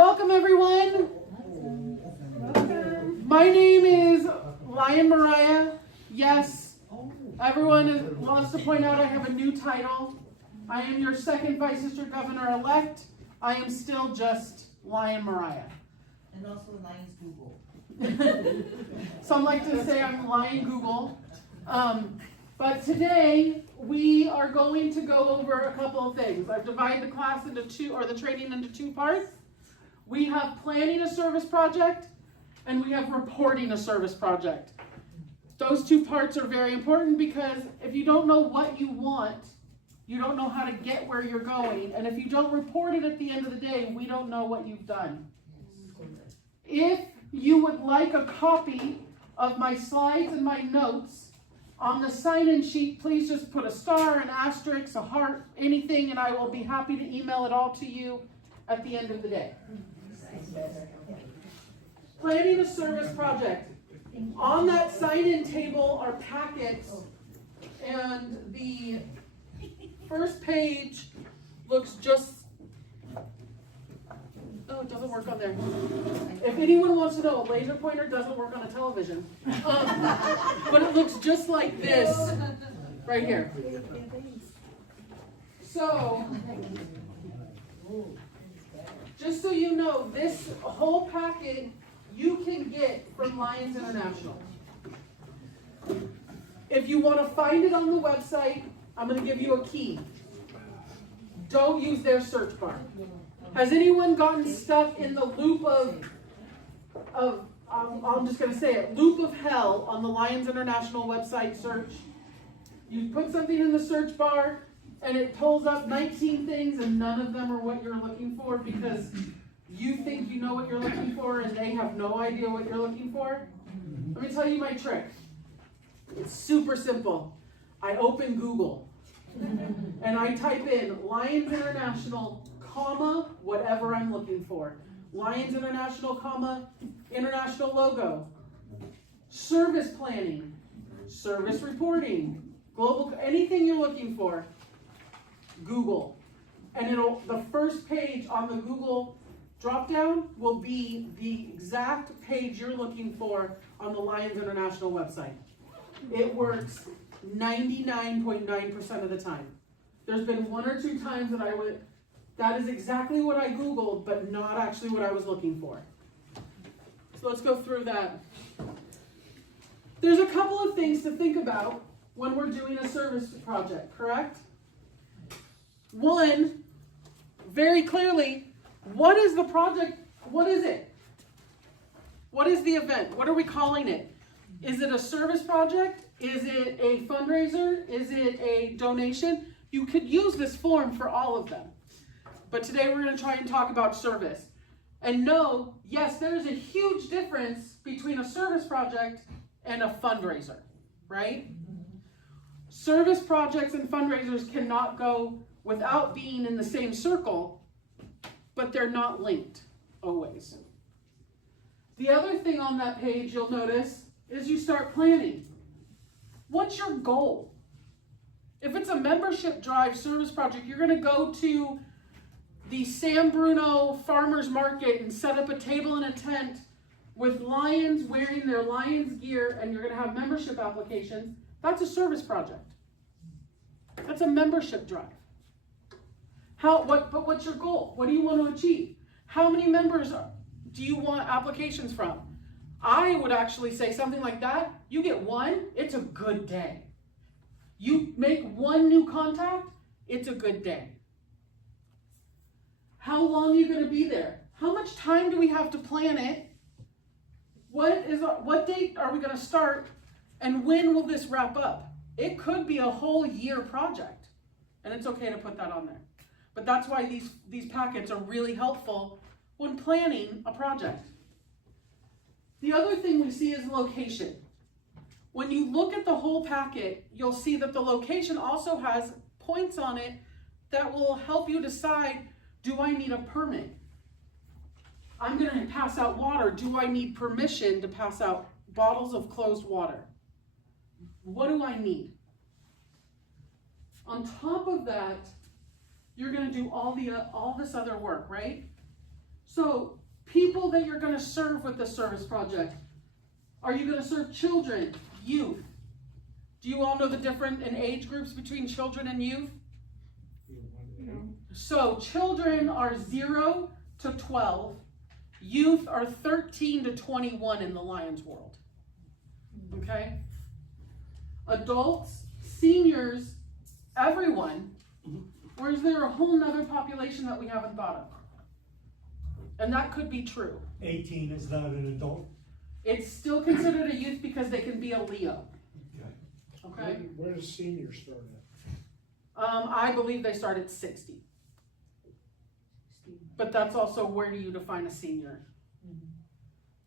Welcome everyone. My name is Lion Mariah. Yes, everyone wants to point out I have a new title. I am your second Vice District Governor-elect. I am still just Lion Mariah. And also Lion's Google. Some like to say I'm Lion Google. But today we are going to go over a couple of things. I've divided the class into two, or the training into two parts. We have planning a service project and we have reporting a service project. Those two parts are very important because if you don't know what you want, you don't know how to get where you're going. And if you don't report it at the end of the day, we don't know what you've done. If you would like a copy of my slides and my notes, on the sign-in sheet, please just put a star, an asterisk, a heart, anything, and I will be happy to email it all to you at the end of the day. Planning a service project. On that sign-in table are packets, and the first page looks just, oh, it doesn't work on there. If anyone wants to know, a laser pointer doesn't work on a television. But it looks just like this right here. So, just so you know, this whole packet you can get from Lions International. If you want to find it on the website, I'm going to give you a key. Don't use their search bar. Has anyone gotten stuck in the loop I'm just going to say it, loop of hell on the Lions International website search? You put something in the search bar and it pulls up 19 things and none of them are what you're looking for because you think you know what you're looking for and they have no idea what you're looking for? Let me tell you my trick. It's super simple. I open Google and I type in Lions International, comma, whatever I'm looking for. Lions International, comma, international logo. Service planning, service reporting, global, anything you're looking for, Google. And the first page on the Google dropdown will be the exact page you're looking for on the Lions International website. It works 99.9% of the time. There's been one or two times that that is exactly what I Googled, but not actually what I was looking for. So let's go through that. There's a couple of things to think about when we're doing a service project, correct? One, very clearly, what is the project? What is it? What is the event? What are we calling it? Is it a service project? Is it a fundraiser? Is it a donation? You could use this form for all of them. But today we're going to try and talk about service. And know, yes, there is a huge difference between a service project and a fundraiser, right? Service projects and fundraisers cannot go without being in the same circle, but they're not linked always. The other thing on that page you'll notice is you start planning. What's your goal? If it's a membership drive service project, you're going to go to the San Bruno Farmers Market and set up a table and a tent with lions wearing their Lions gear and you're going to have membership applications. That's a service project. That's a membership drive. But what's your goal? What do you want to achieve? How many members do you want applications from? I would actually say something like that. You get one, it's a good day. You make one new contact, it's a good day. How long are you going to be there? How much time do we have to plan it? What date are we going to start? And when will this wrap up? It could be a whole year project. And it's okay to put that on there. But that's why these packets are really helpful when planning a project. The other thing we see is location. When you look at the whole packet, you'll see that the location also has points on it that will help you decide, do I need a permit? I'm going to pass out water. Do I need permission to pass out bottles of closed water? What do I need? On top of that, you're going to do all this other work, right? So, people that you're gonna serve with the service project. Are you gonna serve children, youth? Do you all know the difference in age groups between children and youth? So, children are 0 to 12. Youth are 13 to 21 in the Lions world. Okay? Adults, seniors, everyone. Or is there a whole nother population that we haven't thought of? And that could be true. 18 is not an adult. It's still considered a youth because they can be a Leo. Okay? Where does seniors start at? I believe they start at 60. But that's also, where do you define a senior?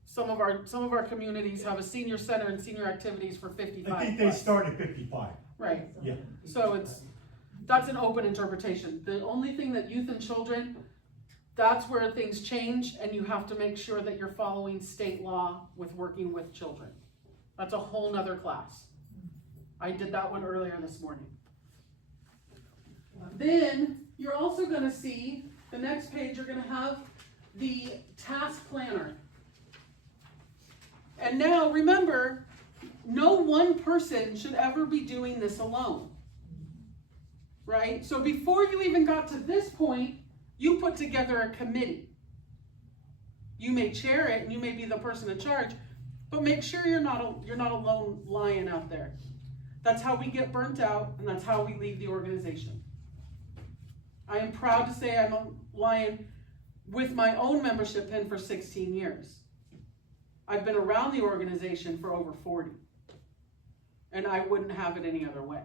Some of our communities have a senior center and senior activities for 55 I think they plus. start at 55. Right. Yeah. So that's an open interpretation. The only thing that youth and children, that's where things change, and you have to make sure that you're following state law with working with children. That's a whole nother class. I did that one earlier this morning. Then you're also gonna see, the next page, you're gonna have the task planner. And now remember, no one person should ever be doing this alone. Right? So before you even got to this point, you put together a committee. You may chair it and you may be the person in charge, but make sure you're not a lone lion out there. That's how we get burnt out, and that's how we leave the organization. I am proud to say I'm a lion with my own membership pin for 16 years. I've been around the organization for over 40, and I wouldn't have it any other way.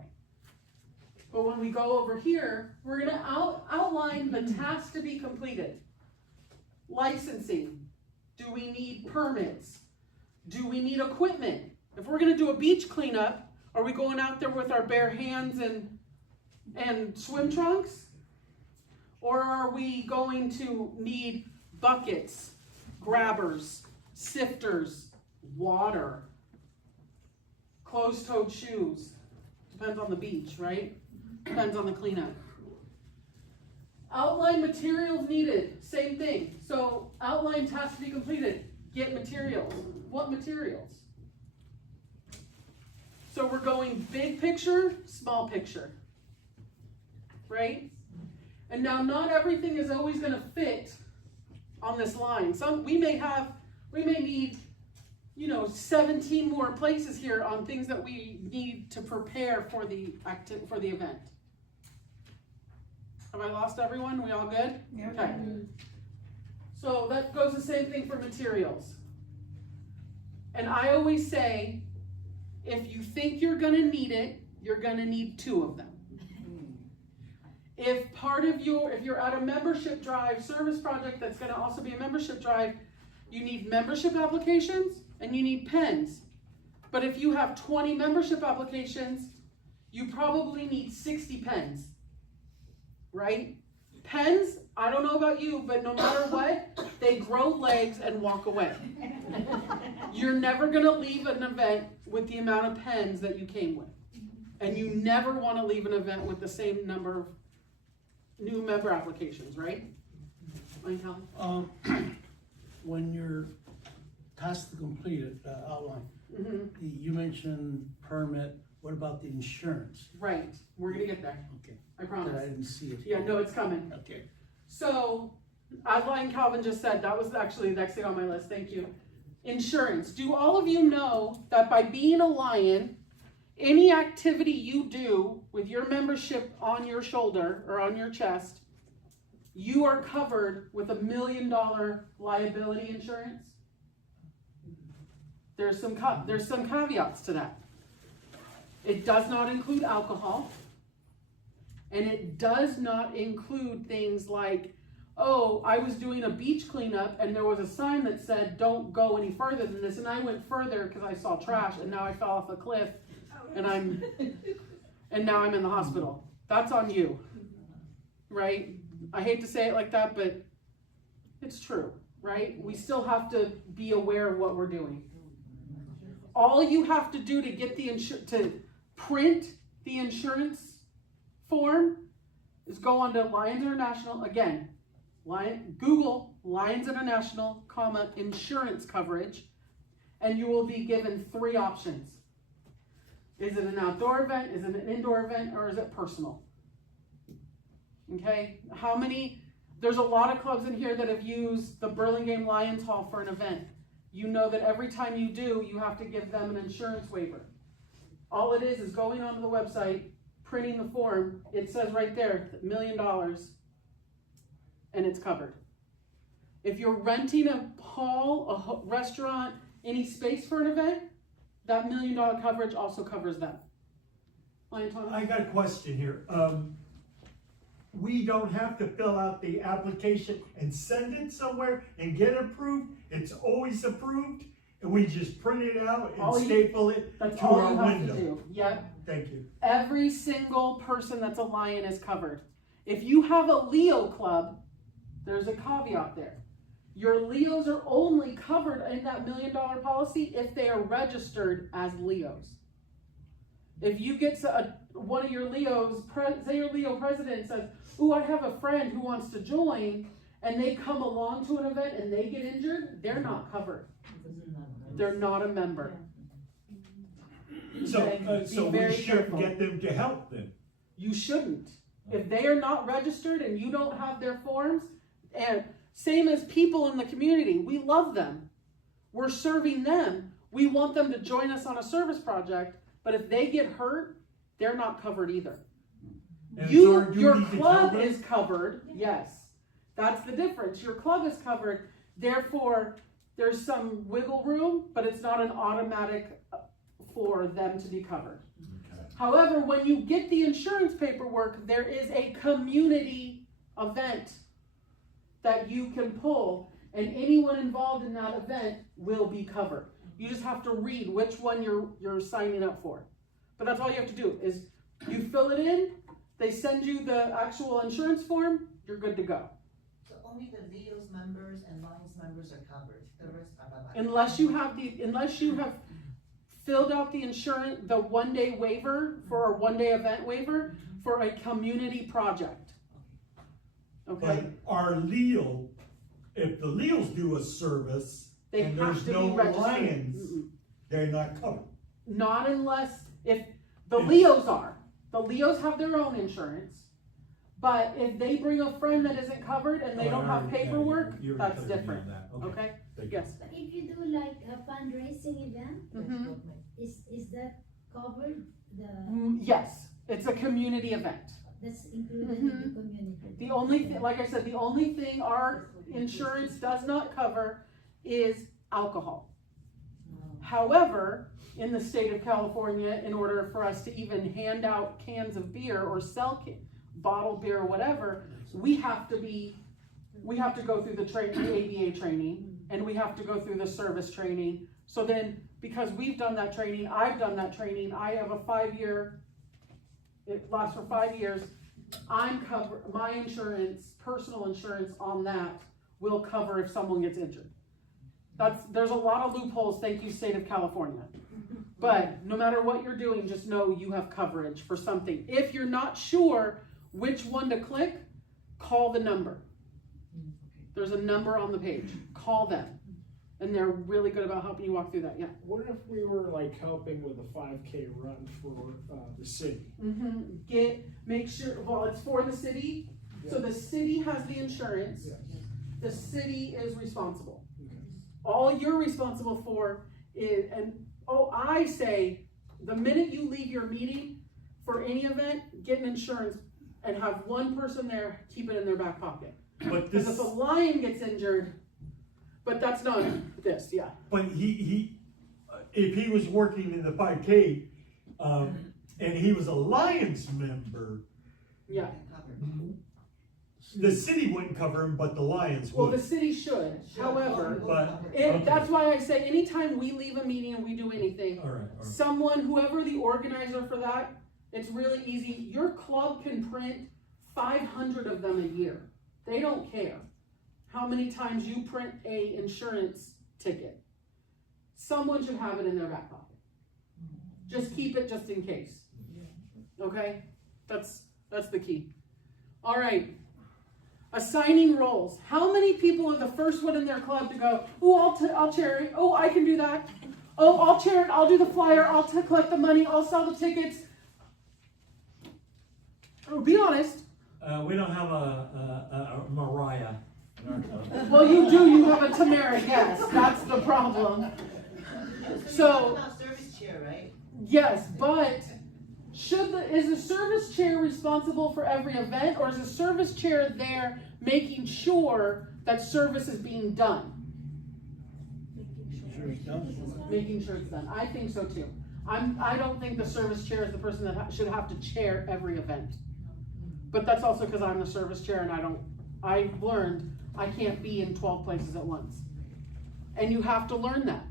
But when we go over here, we're going to outline the tasks to be completed. Licensing. Do we need permits? Do we need equipment? If we're going to do a beach cleanup, are we going out there with our bare hands and swim trunks? Or are we going to need buckets, grabbers, sifters, water, closed-toed shoes? Depends on the beach, right? Depends on the cleanup. Outline materials needed, same thing. So outline tasks to be completed, get materials. What materials? So we're going big picture, small picture, right? And now not everything is always gonna fit on this line. We may need, 17 more places here on things that we need to prepare for the event. Have I lost everyone? We all good? Yeah. Okay. So that goes the same thing for materials. And I always say, if you think you're gonna need it, you're gonna need 2 of them. If you're at a membership drive service project that's gonna also be a membership drive, you need membership applications and you need pens. But if you have 20 membership applications, you probably need 60 pens, right? Pens, I don't know about you, but no matter what, they grow legs and walk away. You're never gonna leave an event with the amount of pens that you came with. And you never wanna leave an event with the same number of new member applications, right? When you're tasked to complete it, outline, you mentioned permit, what about the insurance? Right, we're gonna get there, Okay, I but promise. I didn't see it. Yeah, no, it's coming. Okay. So, as Lion Calvin just said, that was actually the next thing on my list, thank you. Insurance. Do all of you know that by being a lion, any activity you do with your membership on your shoulder or on your chest, you are covered with $1 million liability insurance? There's some caveats to that. It does not include alcohol, and it does not include things like, oh, I was doing a beach cleanup and there was a sign that said don't go any further than this, and I went further because I saw trash and now I fell off a cliff and now I'm in the hospital. That's on you, right? I hate to say it like that, but it's true, right? We still have to be aware of what we're doing. All you have to do to get to print the insurance form is go onto Lions International. Again, Google Lions International, comma, insurance coverage, and you will be given 3 options. Is it an outdoor event, is it an indoor event, or is it personal? Okay, there's a lot of clubs in here that have used the Burlingame Lions Hall for an event. You know that every time you do, you have to give them an insurance waiver. All it is going onto the website, printing the form, it says right there, $1 million, and it's covered. If you're renting a hall, a restaurant, any space for an event, that $1 million coverage also covers that. Lion Thomas? I got a question here. We don't have to fill out the application and send it somewhere and get it approved. It's always approved, and we just print it out and staple it That's to all our you have window. to do. Yep. Thank you. Every single person that's a Lion is covered. If you have a Leo club, there's a caveat there. Your Leos are only covered in that $1 million policy if they are registered as Leos. If you get one of your Leos, say your Leo president says, "Ooh, I have a friend who wants to join," and they come along to an event and they get injured, they're not covered. They're not a member. So, Okay, so be we very shouldn't careful. get them to help them. You shouldn't. If they are not registered and you don't have their forms, and same as people in the community, we love them. We're serving them. We want them to join us on a service project, but if they get hurt, they're not covered either. And it's our Your duty to club tell them. is covered, yes. That's the difference. Your club is covered, therefore there's some wiggle room, but it's not an automatic for them to be covered. However, when you get the insurance paperwork, there is a community event that you can pull, and anyone involved in that event will be covered. You just have to read which one you're signing up for. But that's all you have to do is you fill it in, they send you the actual insurance form, you're good to go. So only the Leo's members and Lions members are covered, the rest are not. Unless you have filled out the insurance, the 1-day waiver for a 1-day event waiver for a community project. Okay? But our Leo, if the Leos do a service They and have there's to no be registered. Lions, Mm-mm. they're not covered. Not unless, if the If- Leos are. The Leos have their own insurance. But if they bring a friend that isn't covered and they don't have paperwork, that's different. Okay? Thank you. Yes. But if you do like a fundraising event, Mhm. is that covered? Yes, it's a community event. That's included Mhm. in the community. The only thing, like I said, the only thing our insurance does not cover is alcohol. However, in the state of California, in order for us to even hand out cans of beer or sell bottled beer or whatever, we have to go through the ABA training, and we have to go through the service training. So then, because we've done that training, I've done that training, I have a 5-year, it lasts for 5 years, I'm covered, my insurance, personal insurance on that will cover if someone gets injured. There's a lot of loopholes, thank you, state of California. But no matter what you're doing, just know you have coverage for something. If you're not sure which one to click, call the number. There's a number on the page. Call them. And they're really good about helping you walk through that, yeah. What if we were like helping with a 5K run for the city? Make sure, well, it's for the city. So the city has the insurance. Yes. The city is responsible. Okay. All you're responsible for is, I say, the minute you leave your meeting for any event, get an insurance and have one person there, keep it in their back pocket. But Because this, if a lion gets injured, but that's not this, yeah. but he, if he was working in the 5K, and he was a Lions member, Yeah. the city wouldn't cover him, but the Lions Well, the would. city should, however, But- that's why I say anytime we leave a meeting and we do anything, All right. someone, whoever the organizer for that, it's really easy. Your club can print 500 of them a year. They don't care how many times you print a insurance ticket. Someone should have it in their back pocket. Just keep it just in case. Okay? That's the key. All right. Assigning roles. How many people are the first one in their club to go, oh, I'll chair it. Oh, I can do that. Oh, I'll chair it. I'll do the flyer. I'll collect the money. I'll sell the tickets. Oh, be honest. We don't have a Mariah in our club. Well, you do. You have a Tamara. Yes, that's the problem. So, About service chair, right? yes, but is the service chair responsible for every event, or is the service chair there making sure that service is being done? Sure it's done. Making sure it's done. I think so too. I don't think the service chair is the person that should have to chair every event. But that's also because I'm the service chair and I've learned I can't be in 12 places at once. And you have to learn that.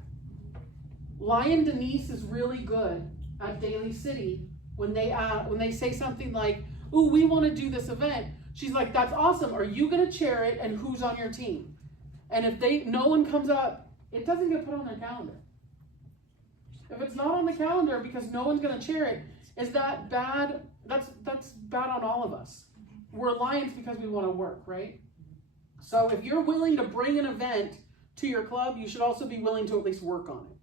Lion Denise is really good at Daly City when they say something like, ooh, we want to do this event. She's like, that's awesome. Are you going to chair it, and who's on your team? And if no one comes up, it doesn't get put on their calendar. If it's not on the calendar because no one's going to chair it, is that bad? That's bad on all of us. We're Lions because we want to work, right? So if you're willing to bring an event to your club, you should also be willing to at least work on it.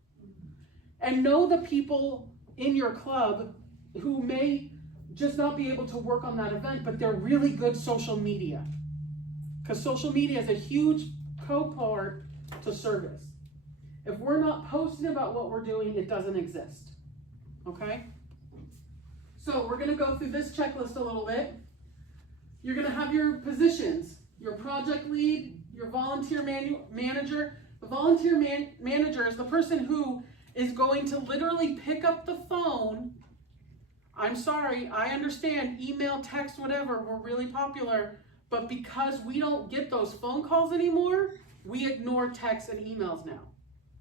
And know the people in your club who may just not be able to work on that event, but they're really good social media. Because social media is a huge co-part to service. If we're not posting about what we're doing, it doesn't exist. Okay? So we're going to go through this checklist a little bit. You're going to have your positions, your project lead, your volunteer manager. The volunteer manager is the person who is going to literally pick up the phone. I'm sorry, I understand email, text, whatever, were really popular, but because we don't get those phone calls anymore, we ignore texts and emails now.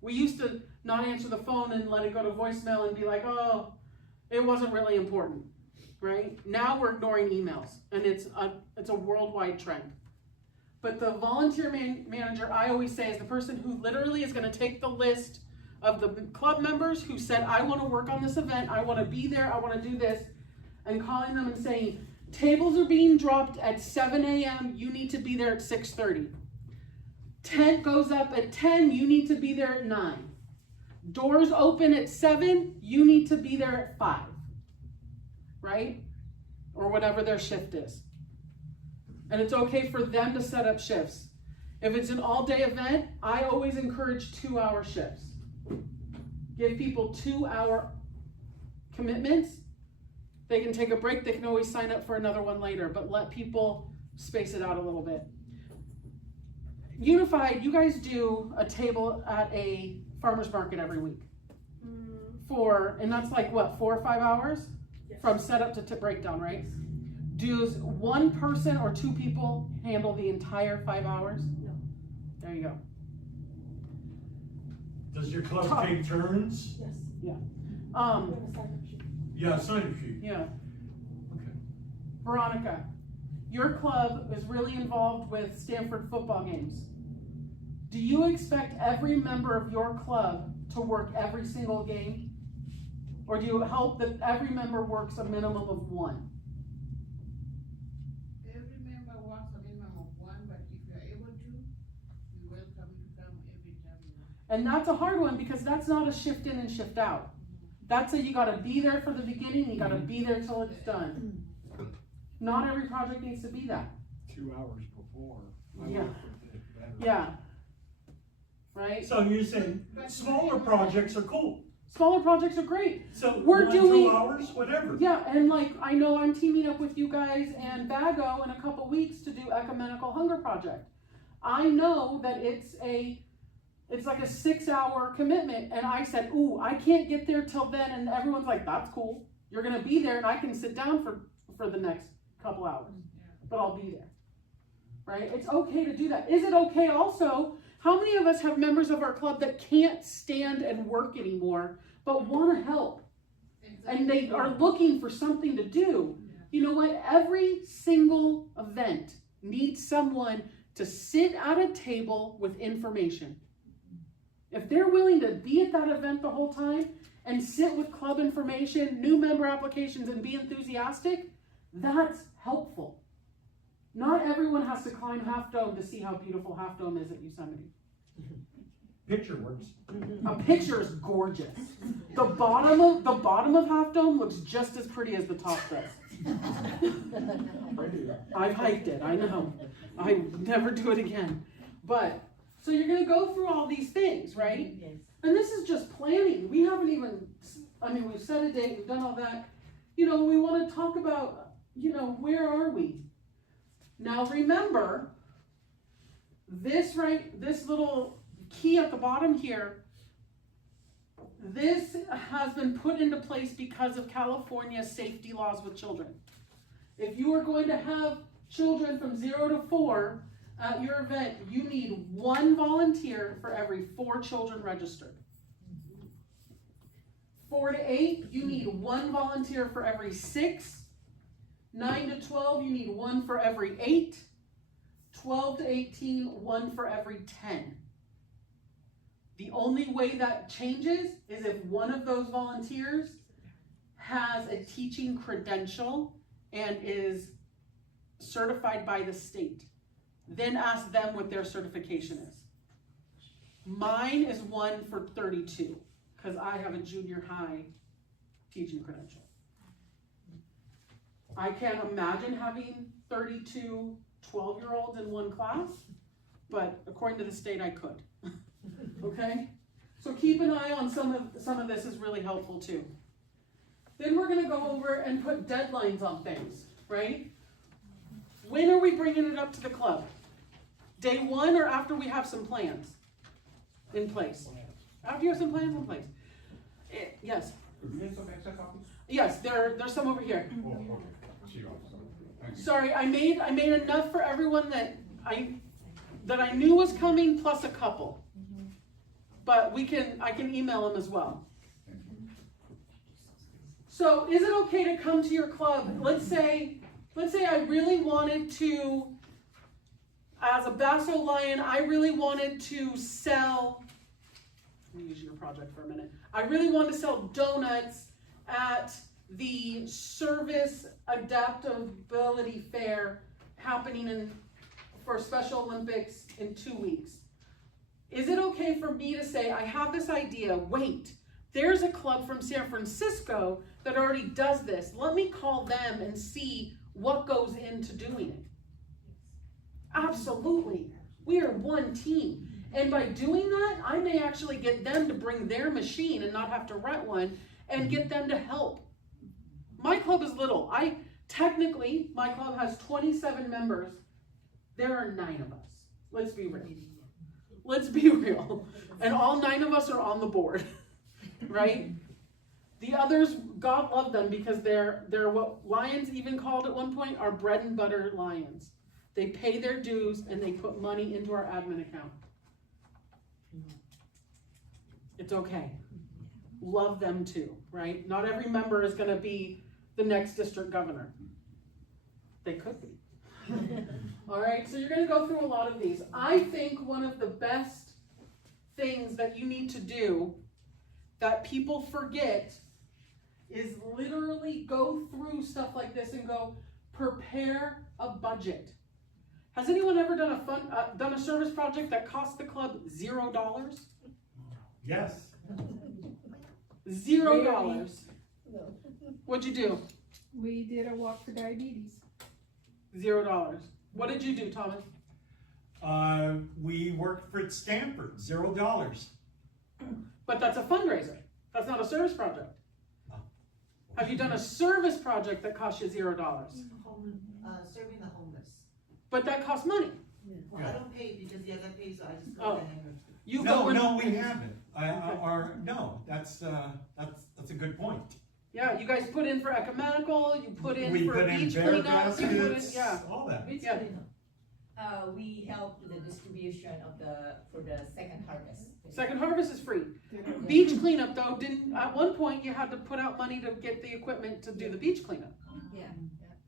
We used to not answer the phone and let it go to voicemail and be like, oh, it wasn't really important, right? Now we're ignoring emails, and it's a worldwide trend. But the volunteer manager, I always say, is the person who literally is going to take the list of the club members who said, I want to work on this event, I want to be there, I want to do this, and calling them and saying, tables are being dropped at 7 a.m., you need to be there at 6:30. Tent goes up at 10, you need to be there at 9. Doors open at 7, you need to be there at 5. Right? Or whatever their shift is. And it's okay for them to set up shifts. If it's an all-day event, I always encourage 2-hour shifts. Give people 2-hour commitments. They can take a break, they can always sign up for another one later, but let people space it out a little bit. Unified, you guys do a table at a farmer's market every week. And that's like what, 4 or 5 hours? Yes. From setup to breakdown, right? Does one person or 2 people handle the entire 5 hours? No. There you go. Does your club take turns? Yes. Yeah. Yeah, sign-up sheet. Yeah. Okay. Veronica, your club is really involved with Stanford football games. Do you expect every member of your club to work every single game? Or do you hope that every member works a minimum of 1? Every member works a minimum of 1, but if you're able to, you're welcome to come every time you want. And that's a hard one because that's not a shift in and shift out. That's you gotta be there for the beginning, you gotta be there till it's done. Not every project needs to be that. 2 hours before. Yeah. work with it better. Yeah. Right? So you're saying smaller projects are cool. Smaller projects are great. So We're 1, doing- 2 hours, whatever. Yeah, and like I know I'm teaming up with you guys and Bago in a couple weeks to do Ecumenical Hunger Project. I know that it's like a 6-hour commitment, and I said, ooh, I can't get there till then, and everyone's like, that's cool. You're gonna be there, and I can sit down for the next couple hours, but I'll be there. Right? It's okay to do that. Is it okay also? How many of us have members of our club that can't stand and work anymore, but want to help? And they are looking for something to do. You know what? Every single event needs someone to sit at a table with information. If they're willing to be at that event the whole time and sit with club information, new member applications, and be enthusiastic, that's helpful. Not everyone has to climb Half Dome to see how beautiful Half Dome is at Yosemite. Picture works. A picture is gorgeous. The bottom of Half Dome looks just as pretty as the top does. I've hiked it, I know. I never do it again. But, so you're gonna go through all these things, right? Yes. And this is just planning. We haven't even, we've set a date, we've done all that. You know, we wanna talk about, where are we? Now remember, this little key at the bottom here, this has been put into place because of California's safety laws with children. If you are going to have children from 0 to 4 at your event, you need 1 volunteer for every 4 children registered. 4 to 8, you need 1 volunteer for every 6. 9 to 12, you need 1 for every 8. 12 to 18, 1 for every 10. The only way that changes is if one of those volunteers has a teaching credential and is certified by the state. Then ask them what their certification is. Mine is 1 for 32, because I have a junior high teaching credential. I can't imagine having 32 12-year-olds in one class, but according to the state, I could. Okay? So keep an eye on some of this is really helpful too. Then we're gonna go over and put deadlines on things, right? When are we bringing it up to the club? Day 1 or after we have some plans in place? After you have some plans in place. Yes. Could we get some extra copies? Yes, there's some over here. Oh, okay. See you. Thank you. Sorry, I made enough for everyone that I knew was coming plus a couple. But I can email them as well. So is it okay to come to your club? Let's say I really wanted to, as a Basso Lion, I really wanted to sell, let me use your project for a minute. I really wanted to sell donuts at the Service Adaptability Fair happening for Special Olympics in 2 weeks. Is it okay for me to say, I have this idea, wait, there's a club from San Francisco that already does this. Let me call them and see what goes into doing it. Absolutely. We are one team. And by doing that, I may actually get them to bring their machine and not have to rent one and get them to help. My club is little. Technically, my club has 27 members. There are 9 of us. Let's be real. Let's be real. And all 9 of us are on the board, right? The others, God love them because they're what Lions even called at one point, our bread and butter Lions. They pay their dues and they put money into our admin account. It's okay. Love them too, right? Not every member is gonna be the next district governor. They could be. All right, so you're gonna go through a lot of these. I think one of the best things that you need to do that people forget is literally go through stuff like this and go prepare a budget. Has anyone ever done a service project that cost the club $0? Yes. $0. What'd you do? We did a walk for diabetes. $0. What did you do, Thomas? We worked for Stanford, $0. But that's a fundraiser. That's not a service project. Oh. Have you done a service project that cost you $0? Serving the homeless. But that costs money. Well, I don't pay because the other pays, so I just go Oh. to hangers. You go and, No, we haven't. That's a good point. yeah, you guys put in for ecumenical, you put in We for put in beach bear cleanup, you put in, baskets, yeah. all that. Yeah. We help with the distribution for the second harvest. Second harvest is free. Beach cleanup though, at one point you had to put out money to get the equipment to do the beach cleanup. Yeah.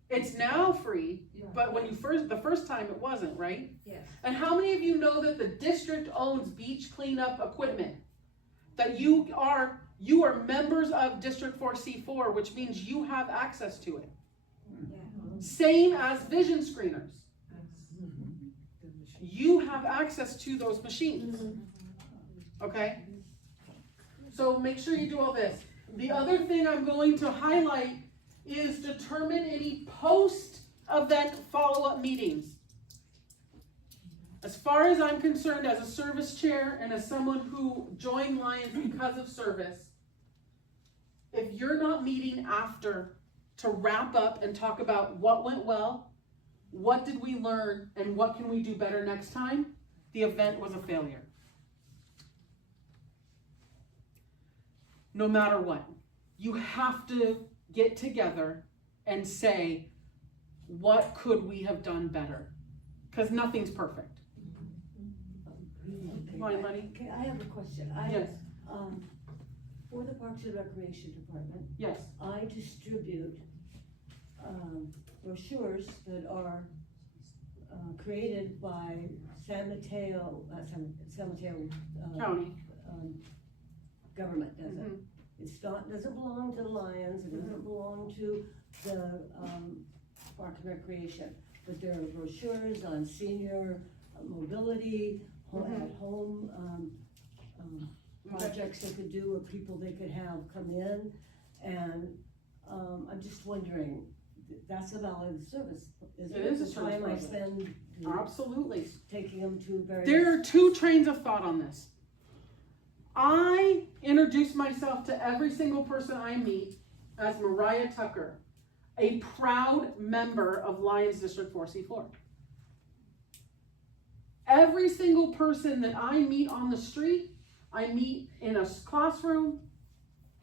It's now free, but when the first time it wasn't, right? Yes. And how many of you know that the district owns beach cleanup equipment? That you are members of District 4C4, which means you have access to it. Yeah. Same as vision screeners. you have access to those machines. Okay? So make sure you do all this. The other thing I'm going to highlight is determine any post-event follow-up meetings. As far as I'm concerned, as a service chair and as someone who joined Lions because of service, if you're not meeting after to wrap up and talk about what went well, what did we learn, and what can we do better next time, the event was a failure. No matter what, you have to get together and say, what could we have done better? Because nothing's perfect. Fine, Lenny? Okay, I have a question. Yes. For the Parks and Recreation Department, Yes. I distribute, brochures that are, created by San Mateo, County. Government does it. Mhm. It's not, doesn't belong to the Lions, it doesn't belong to the, Park and Recreation. But there are brochures on senior mobility, at home, projects they could do, or people they could have come in. And, I'm just wondering, that's a valid service, isn't It it? is a The service time I project. spend Absolutely. taking them to various. There are two trains of thought on this. I introduce myself to every single person I meet as Mariah Tucker, a proud member of Lions District 4C4. Every single person that I meet on the street, I meet in a classroom,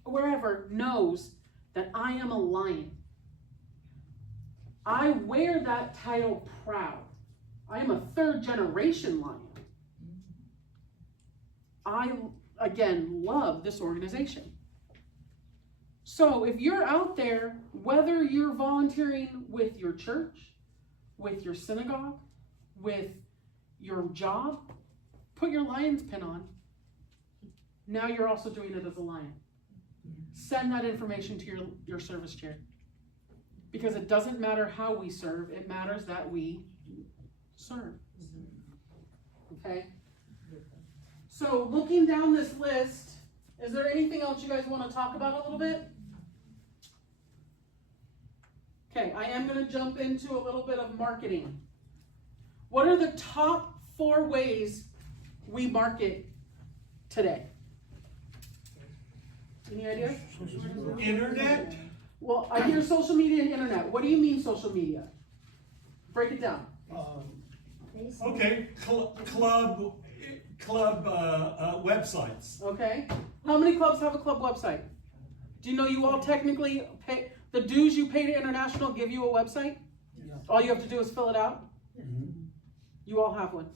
wherever, knows that I am a Lion. I wear that title proud. I am a third generation Lion. I, again, love this organization. So if you're out there, whether you're volunteering with your church, with your synagogue, with your job, put your Lions pin on. Now you're also doing it as a Lion. Send that information to your service chair. Because it doesn't matter how we serve, it matters that we serve. Okay? So looking down this list, is there anything else you guys want to talk about a little bit? Okay, I am going to jump into a little bit of marketing. What are the top 4 ways we market today? Any ideas? Internet? Well, I hear social media and internet. What do you mean social media? Break it down. Okay, club websites. Okay. How many clubs have a club website? Do you know you all technically pay, the dues you pay to International give you a website? Yeah. All you have to do is fill it out? You all have one.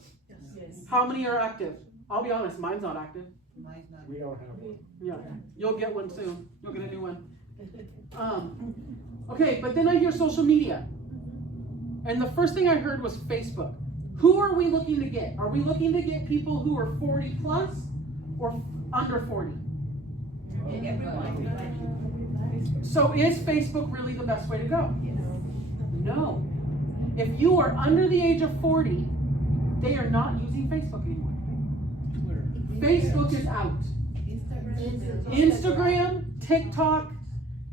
Yes. How many are active? I'll be honest, mine's not active. Mine's not. We don't have one. Yeah, you'll get one soon. You'll get a new one. Okay, but then I hear social media. And the first thing I heard was Facebook. Who are we looking to get? Are we looking to get people who are 40 plus or under 40? So is Facebook really the best way to go? No. If you are under the age of 40, they are not using Facebook anymore. Twitter. Facebook is out. Instagram, TikTok,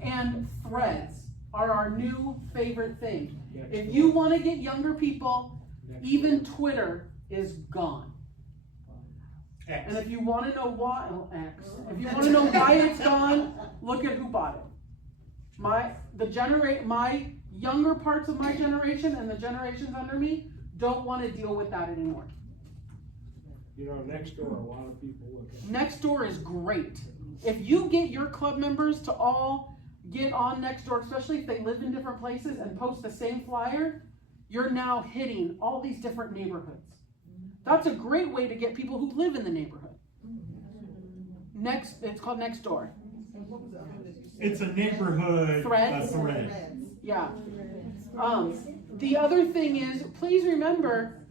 and Threads are our new favorite thing. If you want to get younger people, even Twitter is gone. X. And if you want to know why, if you want to know why it's gone, look at who bought it. My younger parts of my generation and the generations under me don't want to deal with that anymore. You know, next door, a lot of people look at. Nextdoor is great. If you get your club members to all get on Nextdoor, especially if they live in different places and post the same flyer, you're now hitting all these different neighborhoods. That's a great way to get people who live in the neighborhood. It's called Nextdoor. It's a neighborhood Threads? thread. Yeah. The other thing is, please remember,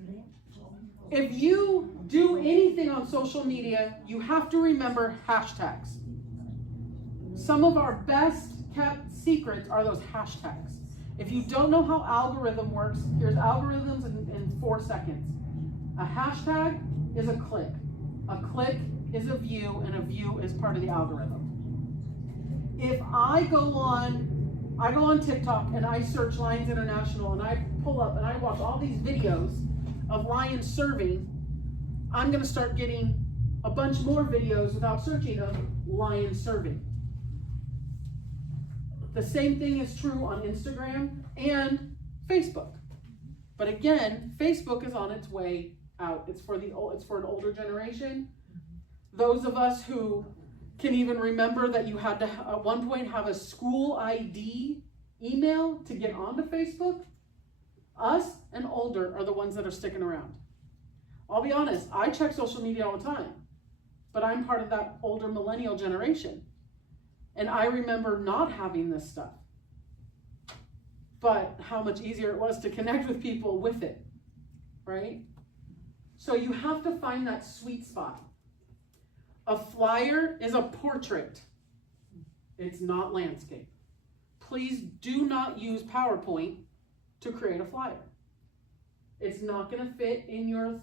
if you do anything on social media, you have to remember hashtags. Some of our best kept secrets are those hashtags. If you don't know how algorithm works, here's algorithms in 4 seconds. A hashtag is a click. A click is a view, and a view is part of the algorithm. If I go on TikTok and I search Lions International and I pull up and I watch all these videos of lions serving, I'm gonna start getting a bunch more videos without searching of lions serving. The same thing is true on Instagram and Facebook. But again, Facebook is on its way out. It's for an older generation. Those of us who can even remember that you had to at one point have a school ID email to get onto Facebook, us and older are the ones that are sticking around. I'll be honest, I check social media all the time, but I'm part of that older millennial generation. And I remember not having this stuff, but how much easier it was to connect with people with it, right? So you have to find that sweet spot. A flyer is a portrait. It's not landscape. Please do not use PowerPoint to create a flyer. It's not going to fit in your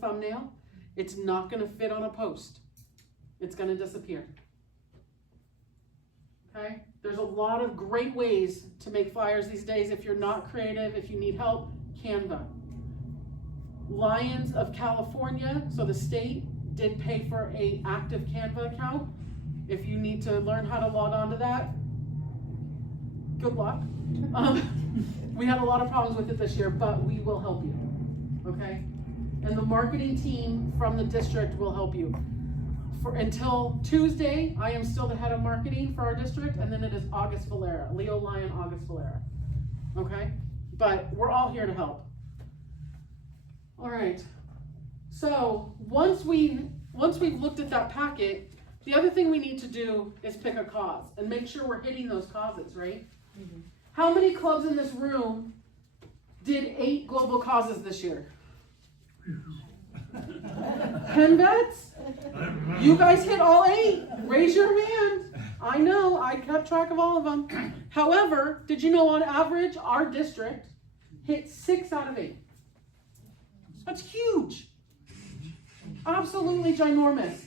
thumbnail. It's not going to fit on a post. It's going to disappear. Okay? There's a lot of great ways to make flyers these days. If you're not creative, if you need help, Canva. Lions of California, so the state, did pay for an active Canva account. If you need to learn how to log on to that, good luck. We had a lot of problems with it this year, but we will help you, okay? And the marketing team from the district will help you. Until Tuesday, I am still the head of marketing for our district, and then it is August Valera, Leo Lion, August Valera, okay? But we're all here to help. All right. So once we've looked at that packet, the other thing we need to do is pick a cause and make sure we're hitting those causes, right? Mm-hmm. How many clubs in this room did 8 global causes this year? Pen vets? You guys hit all 8. Raise your hand. I know, I kept track of all of them. However, did you know on average, our district hit 6 out of 8? That's huge. Absolutely ginormous.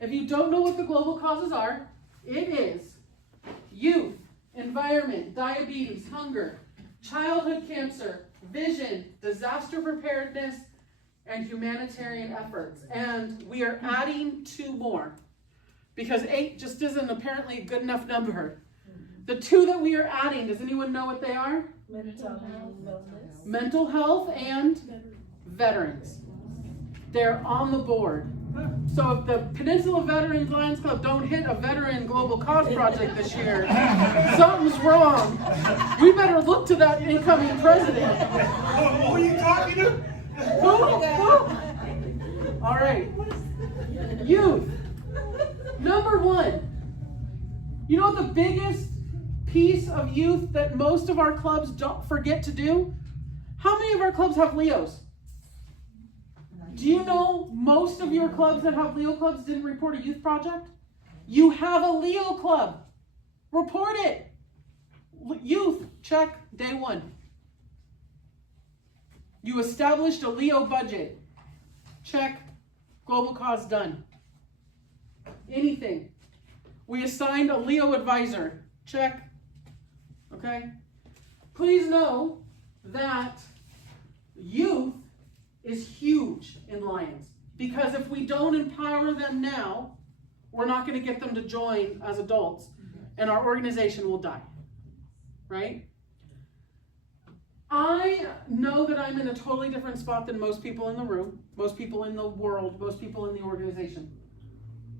If you don't know what the global causes are, it is youth, environment, diabetes, hunger, childhood cancer, vision, disaster preparedness, and humanitarian efforts. And we are adding 2 more because 8 just isn't apparently a good enough number. The 2 that we are adding, does anyone know what they are? Mental health and veterans. They're on the board. So if the Peninsula Veterans Lions Club don't hit a veteran global cause project this year, something's wrong. We better look to that incoming president. What are you talking to? All right. Youth. Number 1. You know what the biggest piece of youth that most of our clubs don't forget to do? How many of our clubs have Leos? Do you know most of your clubs that have Leo clubs didn't report a youth project? You have a Leo club. Report it. Youth, check, day 1. You established a Leo budget. Check, global cause done. Anything. We assigned a Leo advisor. Check. Okay? Please know that youth is huge in Lions, because if we don't empower them now, we're not going to get them to join as adults, and our organization will die, right? I know that I'm in a totally different spot than most people in the room, most people in the world, most people in the organization.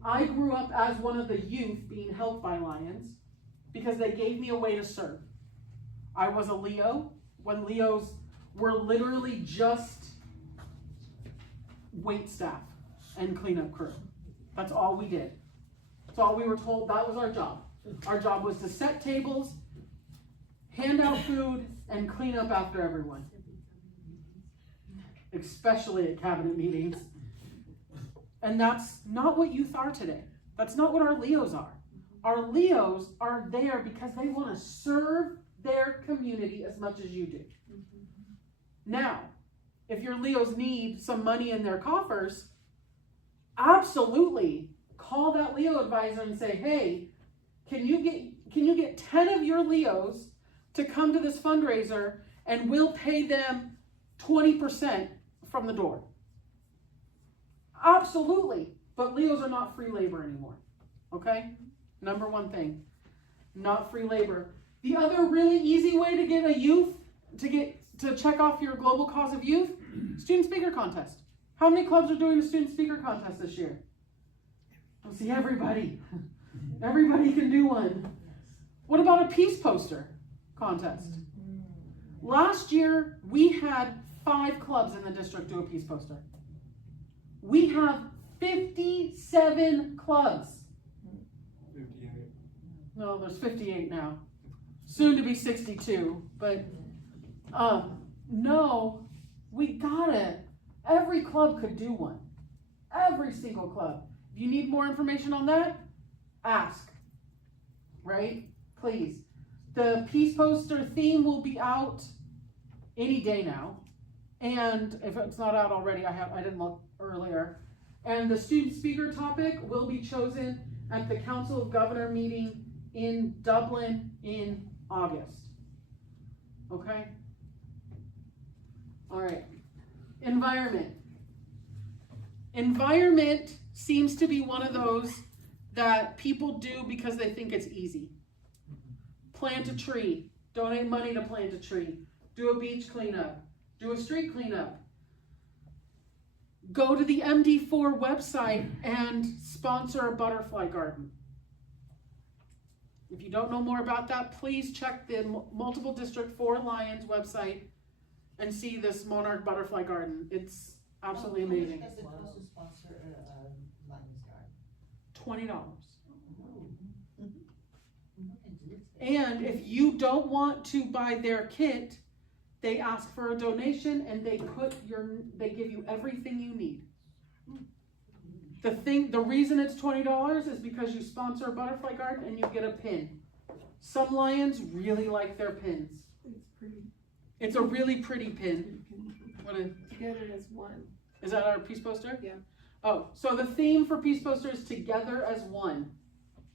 I grew up as one of the youth being helped by Lions because they gave me a way to serve. I was a Leo when Leos were literally just wait staff and cleanup crew. That's all we did. That's all we were told. That was our job. Our job was to set tables, hand out food, and clean up after everyone. Especially at cabinet meetings. And that's not what youth are today. That's not what our Leos are. Our Leos are there because they want to serve their community as much as you do. Now, if your Leos need some money in their coffers, absolutely call that Leo advisor and say, hey, can you get 10 of your Leos to come to this fundraiser and we'll pay them 20% from the door. Absolutely. But Leos are not free labor anymore. Okay? Number one thing. Not free labor. The other really easy way to get a youth, to check off your global cause of youth, student speaker contest. How many clubs are doing a student speaker contest this year? I'll see everybody. Everybody can do one. What about a peace poster contest? Last year, we had 5 clubs in the district do a peace poster. We have 57 clubs. 58. No, there's 58 now. Soon to be 62. But, no, we got it. Every club could do one. Every single club. If you need more information on that, ask. Right? Please. The peace poster theme will be out any day now. And if it's not out already, I didn't look earlier. And the student speaker topic will be chosen at the Council of Governor meeting in Dublin in August. Okay? All right. Environment. Environment seems to be one of those that people do because they think it's easy. Plant a tree. Donate money to plant a tree. Do a beach cleanup. Do a street cleanup. Go to the MD4 website and sponsor a butterfly garden. If you don't know more about that, please check the Multiple District 4 Lions website and see this monarch butterfly garden. It's absolutely amazing. How much does it cost to sponsor a Lions Garden? $20. Mm-hmm. And if you don't want to buy their kit, they ask for a donation and they give you everything you need. The reason it's $20 is because you sponsor a butterfly garden and you get a pin. Some lions really like their pins. It's pretty. It's a really pretty pin. What is? Together as one. Is that our peace poster? Yeah. Oh, so the theme for peace poster is together as one.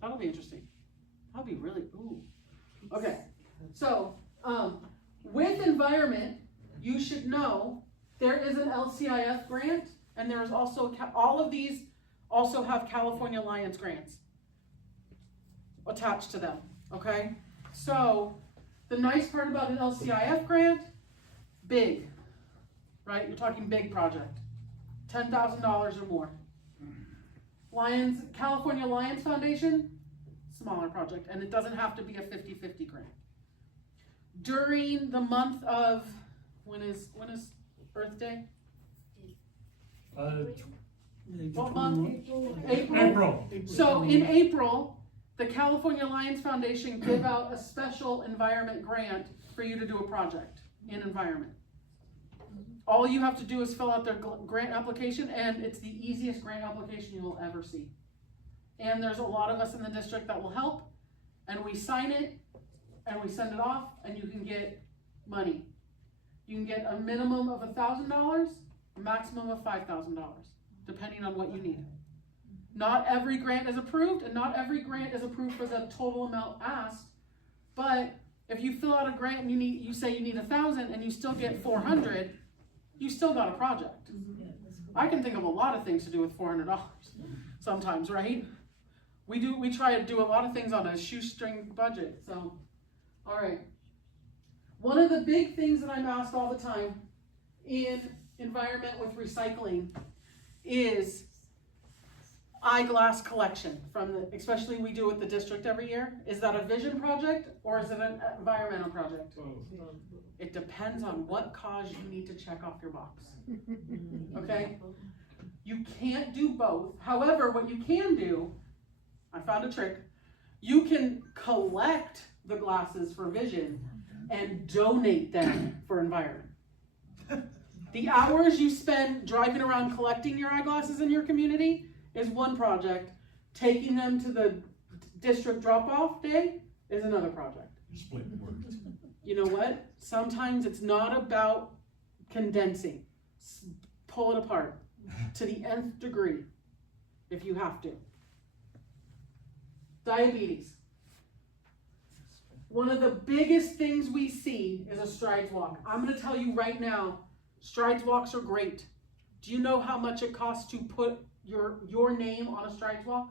That'll be interesting. That'll be really, ooh. Okay, so with environment, you should know there is an LCIF grant, and there is also, all of these also have California Lions grants attached to them, okay? So the nice part about an LCIF grant, big, right? You're talking big project, $10,000 or more. California Lions Foundation, smaller project, and it doesn't have to be a 50-50 grant. During the month of, when is Earth Day? What month? April. So in April, the California Lions Foundation give out a special environment grant for you to do a project in environment. All you have to do is fill out their grant application, and it's the easiest grant application you will ever see. And there's a lot of us in the district that will help, and we sign it, and we send it off, and you can get money. You can get a minimum of $1,000, a maximum of $5,000, depending on what you need. Not every grant is approved, and not every grant is approved for the total amount asked, but if you fill out a grant and you say you need 1,000 and you still get 400, you still got a project. I can think of a lot of things to do with $400 sometimes, right? We try to do a lot of things on a shoestring budget, so, all right. One of the big things that I'm asked all the time in environment with recycling is eyeglass collection especially we do with the district every year. Is that a vision project or is it an environmental project? It depends on what cause you need to check off your box. Okay? You can't do both. However, what you can do, I found a trick. You can collect the glasses for vision and donate them for environment. The hours you spend driving around collecting your eyeglasses in your community is one project. Taking them to the district drop-off day is another project. Split work. You know what? Sometimes it's not about condensing. pull it apart to the nth degree if you have to. Diabetes. One of the biggest things we see is a strides walk. I'm going to tell you right now, strides walks are great. Do you know how much it costs to put your name on a strides walk?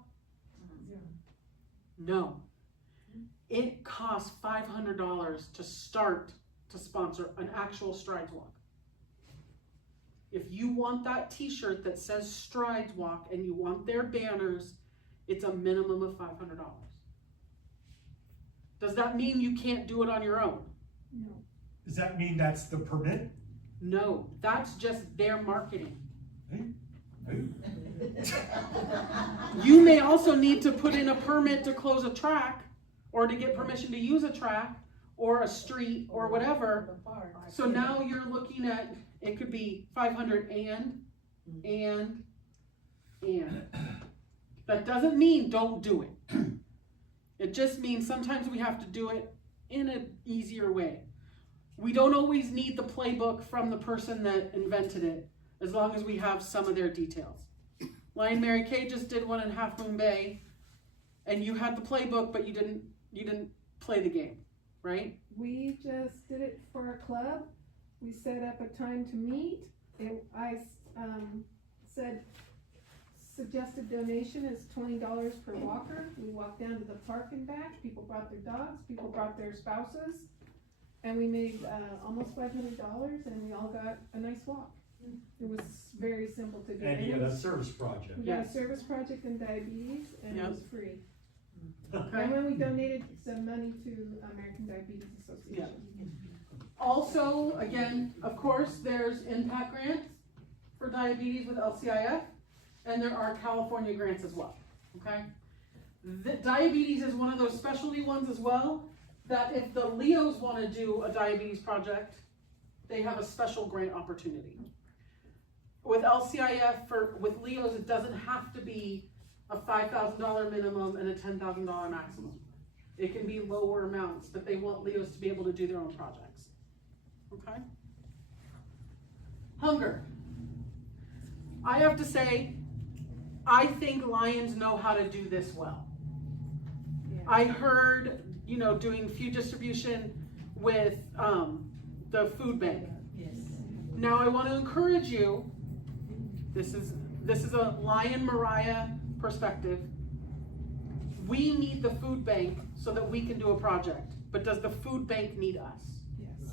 No. It costs $500 to start to sponsor an actual strides walk. If you want that t-shirt that says strides walk and you want their banners, it's a minimum of $500. Does that mean you can't do it on your own? No. Does that mean that's the permit? No, that's just their marketing. You may also need to put in a permit to close a track or to get permission to use a track or a street or whatever. So now you're looking at, it could be 500 and. That doesn't mean don't do it. It just means sometimes we have to do it in an easier way. We don't always need the playbook from the person that invented it, as long as we have some of their details. Lion Mary Kay just did one in Half Moon Bay, and you had the playbook, but you didn't play the game, right? We just did it for a club. We set up a time to meet. I suggested donation is $20 per walker. We walked down to the park and back. People brought their dogs, people brought their spouses, and we made almost $500, and we all got a nice walk. It was very simple to do. And you got a service project. We got a service project in diabetes, and it was free. Okay. And when we donated some money to American Diabetes Association. Also, again, of course, there's impact grants for diabetes with LCIF, and there are California grants as well, okay? Diabetes is one of those specialty ones as well, that if the Leos want to do a diabetes project, they have a special grant opportunity. With LCIF, with Leos, it doesn't have to be a $5,000 minimum and a $10,000 maximum. It can be lower amounts, but they want Leos to be able to do their own projects. Okay? Hunger. I have to say, I think Lions know how to do this well. Yeah. I heard, doing food distribution with the food bank. Yes. Now I want to encourage you, this is a Lion Mariah perspective. We need the food bank so that we can do a project, but does the food bank need us? Yes.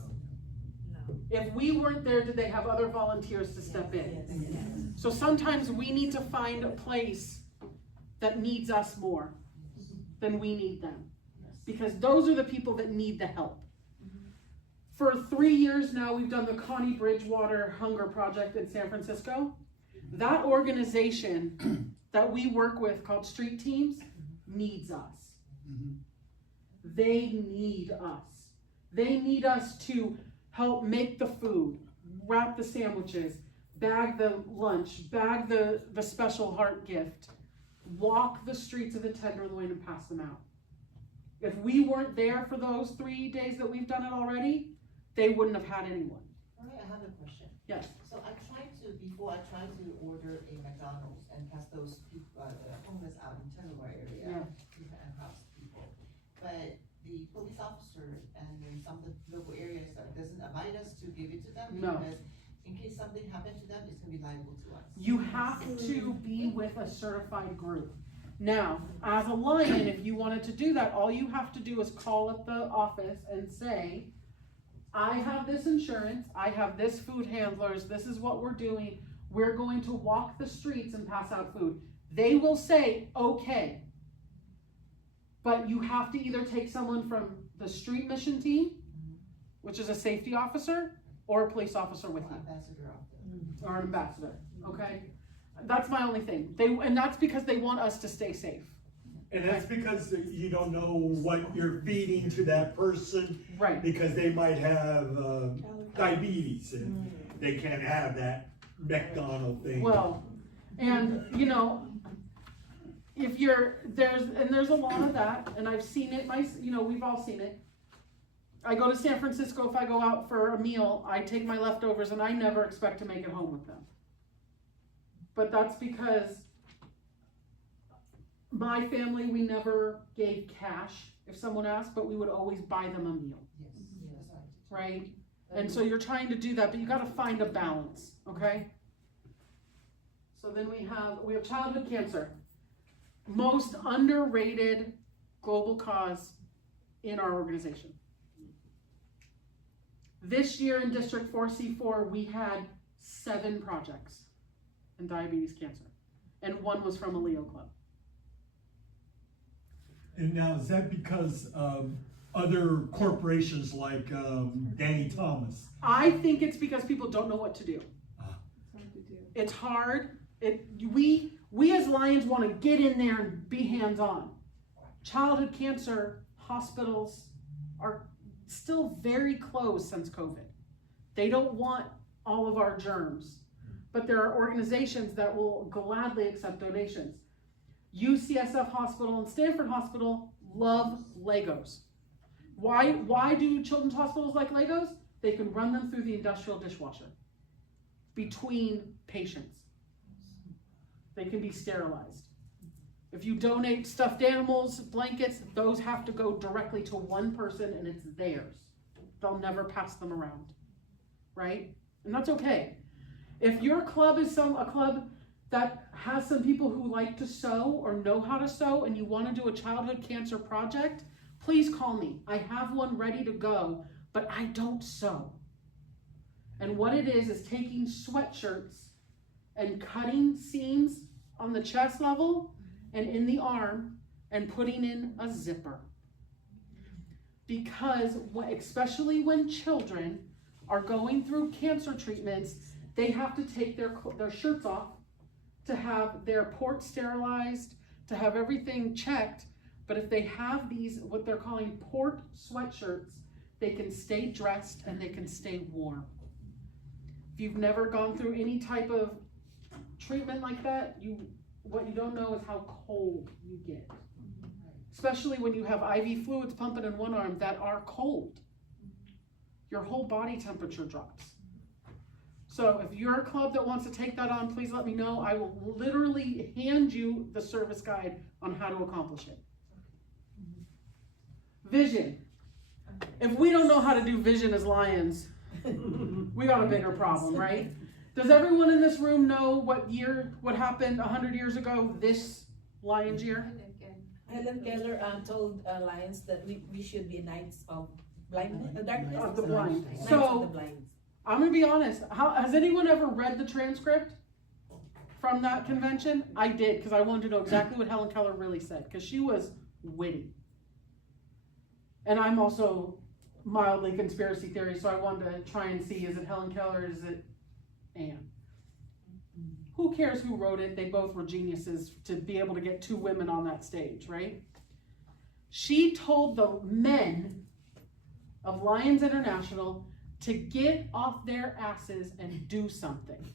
If we weren't there, did they have other volunteers to step in? Yes. So sometimes we need to find a place that needs us more than we need them. Because those are the people that need the help. For 3 years now, we've done the Connie Bridgewater Hunger Project in San Francisco. That organization that we work with called Street Teams needs us. They need us. They need us to help make the food, wrap the sandwiches, bag the lunch, bag the special heart gift, walk the streets of the Tenderloin and pass them out. If we weren't there for those 3 days that we've done it already, they wouldn't have had anyone. All right, I have a question. Yes. So before I tried to order a McDonald's and pass those people, the homeless out in Tenderloin area, and house people. But the police officer and in some of the local areas doesn't invite us to give it to them No. because in case something happened to them, it's gonna be liable to us. You have to be with a certified group. Now, as a Lion, if you wanted to do that, all you have to do is call up the office and say, I have this insurance, I have this food handlers, this is what we're doing, we're going to walk the streets and pass out food. They will say, okay. But you have to either take someone from the street mission team, which is a safety officer, or a police officer with you. Ambassador out there. Or an ambassador, okay? That's my only thing. And that's because they want us to stay safe. And that's because you don't know what you're feeding to that person. Right. Because they might have diabetes and they can't have that McDonald thing. Well, and if there's a lot of that, and I've seen it, we've all seen it. I go to San Francisco, if I go out for a meal, I take my leftovers and I never expect to make it home with them. But that's because my family, we never gave cash if someone asked, but we would always buy them a meal, Yes, right? And so you're trying to do that, but you gotta find a balance, okay? So then we have childhood cancer. Most underrated global cause in our organization. This year in District 4C4, we had 7 projects in diabetes cancer, and 1 was from a Leo Club. And now, is that because other corporations like Danny Thomas? I think it's because people don't know what to do. Something to do. It's hard. We as Lions want to get in there and be hands-on. Childhood cancer hospitals are still very closed since COVID. They don't want all of our germs, but there are organizations that will gladly accept donations. UCSF Hospital and Stanford Hospital love Legos. Why do children's hospitals like Legos? They can run them through the industrial dishwasher between patients. They can be sterilized. If you donate stuffed animals, blankets, those have to go directly to one person and it's theirs. They'll never pass them around, right? And that's okay. If your club is a club that has some people who like to sew or know how to sew and you want to do a childhood cancer project, please call me. I have one ready to go, but I don't sew. And what it is taking sweatshirts and cutting seams on the chest level and in the arm and putting in a zipper. Because especially when children are going through cancer treatments, they have to take their shirts off to have their port sterilized, to have everything checked. But if they have these, what they're calling port sweatshirts, they can stay dressed and they can stay warm. If you've never gone through any type of treatment like that, what you don't know is how cold you get. Especially when you have IV fluids pumping in one arm that are cold. Your whole body temperature drops. So if you're a club that wants to take that on, please let me know. I will literally hand you the service guide on how to accomplish it. Vision. If we don't know how to do vision as Lions, we got a bigger problem, right? Does everyone in this room know what happened 100 years ago, this Lions year? Helen Keller told Lions that we should be knights of darkness. Of the blind. Knights of So, the blind. I'm gonna be honest, has anyone ever read the transcript from that convention? I did, because I wanted to know exactly what Helen Keller really said, because she was witty. And I'm also mildly conspiracy theory, so I wanted to try and see, is it Helen Keller, is it Anne? Who cares who wrote it? They both were geniuses to be able to get 2 women on that stage, right? She told the men of Lions International to get off their asses and do something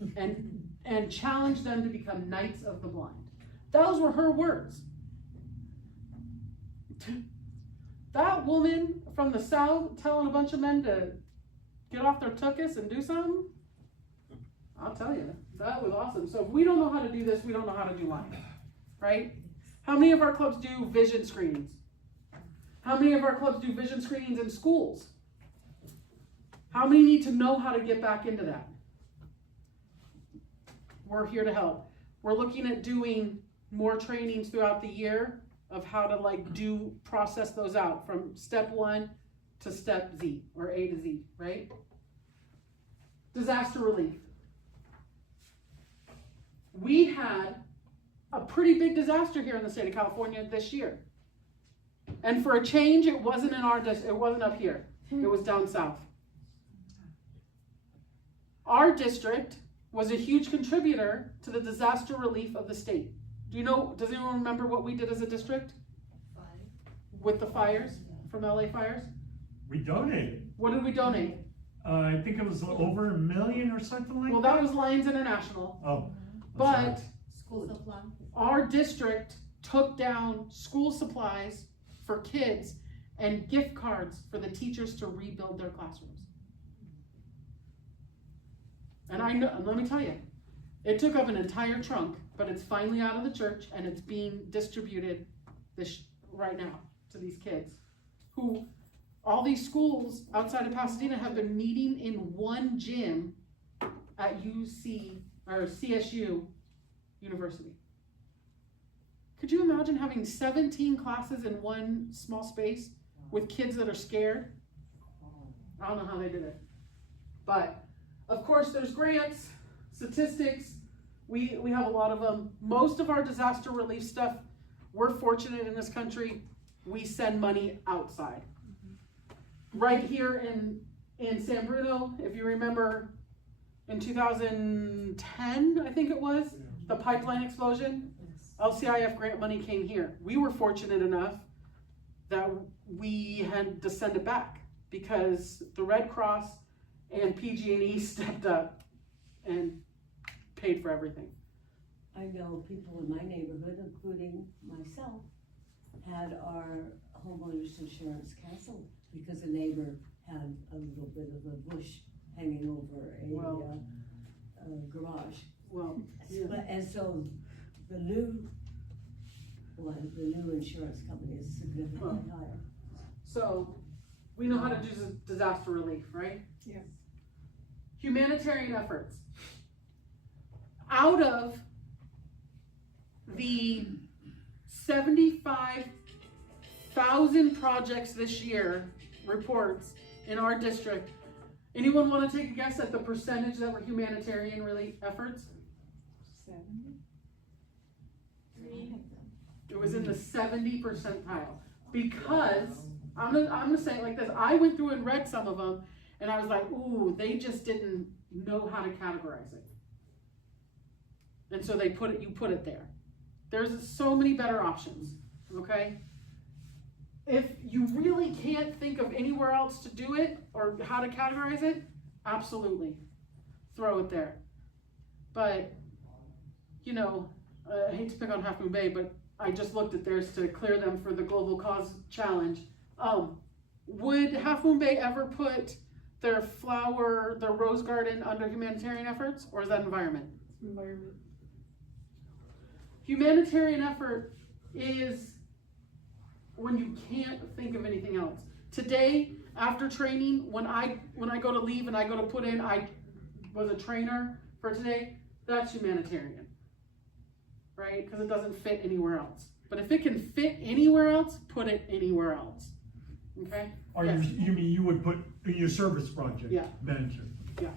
and challenge them to become knights of the blind. Those were her words. That woman from the South telling a bunch of men to get off their tuchus and do something, I'll tell you, that was awesome. So if we don't know how to do this, we don't know how to do Lions, right? How many of our clubs do vision screenings? How many of our clubs do vision screenings in schools? How many need to know how to get back into that? We're here to help. We're looking at doing more trainings throughout the year of how to process those out from step 1 to step Z, or A to Z, right? Disaster relief. We had a pretty big disaster here in the state of California this year. And for a change, it wasn't in our district, it wasn't up here. It was down south. Our district was a huge contributor to the disaster relief of the state. Does anyone remember what we did as a district? With the fires, from LA fires? We donated. What did we donate? I think it was over $1 million or something like that. Well, that was Lions International. Oh. But School supply. our district took down school supplies for kids and gift cards for the teachers to rebuild their classrooms. And I know, let me tell you, it took up an entire trunk, but it's finally out of the church and it's being distributed right now to these kids who, all these schools outside of Pasadena have been meeting in one gym at UC or CSU University. Could you imagine having 17 classes in one small space with kids that are scared? I don't know how they did it. But of course there's grants, statistics, we have a lot of them. Most of our disaster relief stuff, we're fortunate in this country, we send money outside. Right here in San Bruno, if you remember in 2010, I think it was, the pipeline explosion, LCIF grant money came here. We were fortunate enough that we had to send it back because the Red Cross and PG&E stepped up and paid for everything. I know people in my neighborhood, including myself, had our homeowners insurance canceled because a neighbor had a little bit of a bush hanging over a garage. Well, yeah. And so the new insurance company is significantly higher. So we know how to do disaster relief, right? Yes. Humanitarian efforts. Out of the 75,000 projects this year, reports in our district, anyone want to take a guess at the percentage that were humanitarian relief efforts? 70. It was in the 70 percentile. Because, I'm gonna say it like this, I went through and read some of them, and I was like, ooh, they just didn't know how to categorize it. And so you put it there. There's so many better options, okay? If you really can't think of anywhere else to do it, or how to categorize it, absolutely, throw it there. But, you know, I hate to pick on Half Moon Bay, but I just looked at theirs to clear them for the Global Cause Challenge. Would Half Moon Bay ever put their rose garden under humanitarian efforts, or is that environment? Environment. Humanitarian effort is when you can't think of anything else. Today, after training, when I go to leave and I go to put in, I was a trainer for today, that's humanitarian, right? Because it doesn't fit anywhere else. But if it can fit anywhere else, put it anywhere else, okay? Or Yes. you mean you would put in your service project? Yeah. Manager? Yeah.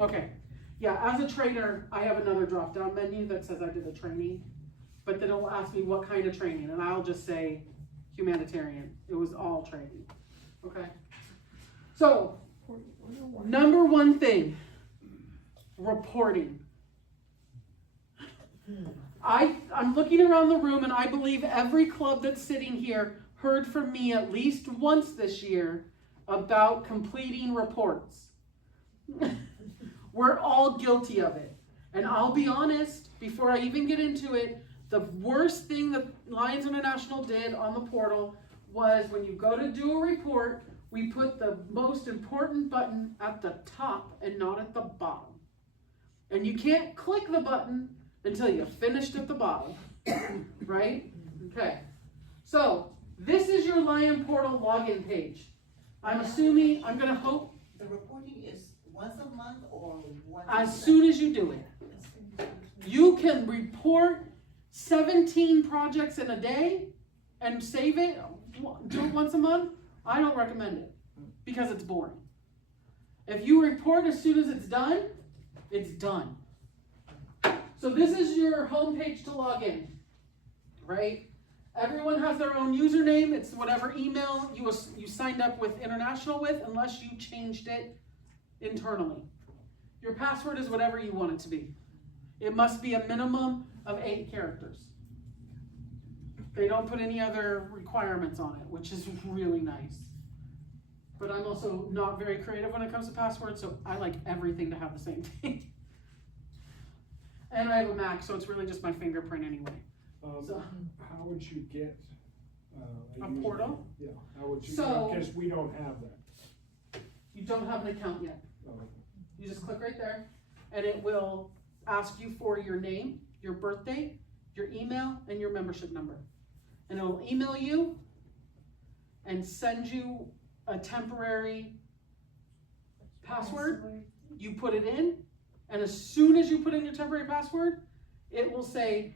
Okay. Yeah, as a trainer, I have another drop-down menu that says I did a training, but then it'll ask me what kind of training, and I'll just say humanitarian. It was all training, okay? So, number one thing, reporting. I'm looking around the room, and I believe every club that's sitting here heard from me at least once this year about completing reports. We're all guilty of it. And I'll be honest, before I even get into it, the worst thing that Lions International did on the portal was when you go to do a report, we put the most important button at the top and not at the bottom. And you can't click the button until you're finished at the bottom, right? Okay. So, this is your Lion Portal login page. I'm assuming, I'm gonna hope. The reporting is once a month or once As soon as you do it. You can report 17 projects in a day and save it, do it once a month. I don't recommend it because it's boring. If you report as soon as it's done, it's done. So this is your home page to log in, right? Everyone has their own username. It's whatever email you signed up with International with, unless you changed it internally. Your password is whatever you want it to be. It must be a minimum of 8 characters. They don't put any other requirements on it, which is really nice. But I'm also not very creative when it comes to passwords, so I like everything to have the same thing. And I have a Mac, so it's really just my fingerprint anyway. So how would you get I A usually- portal? Yeah, I would, So- because we don't have that. You don't have an account yet. Oh, You just click right there, and it will ask you for your name, your birth date, your email, and your membership number. And it'll email you and send you a temporary password. You put it in, and as soon as you put in your temporary password, it will say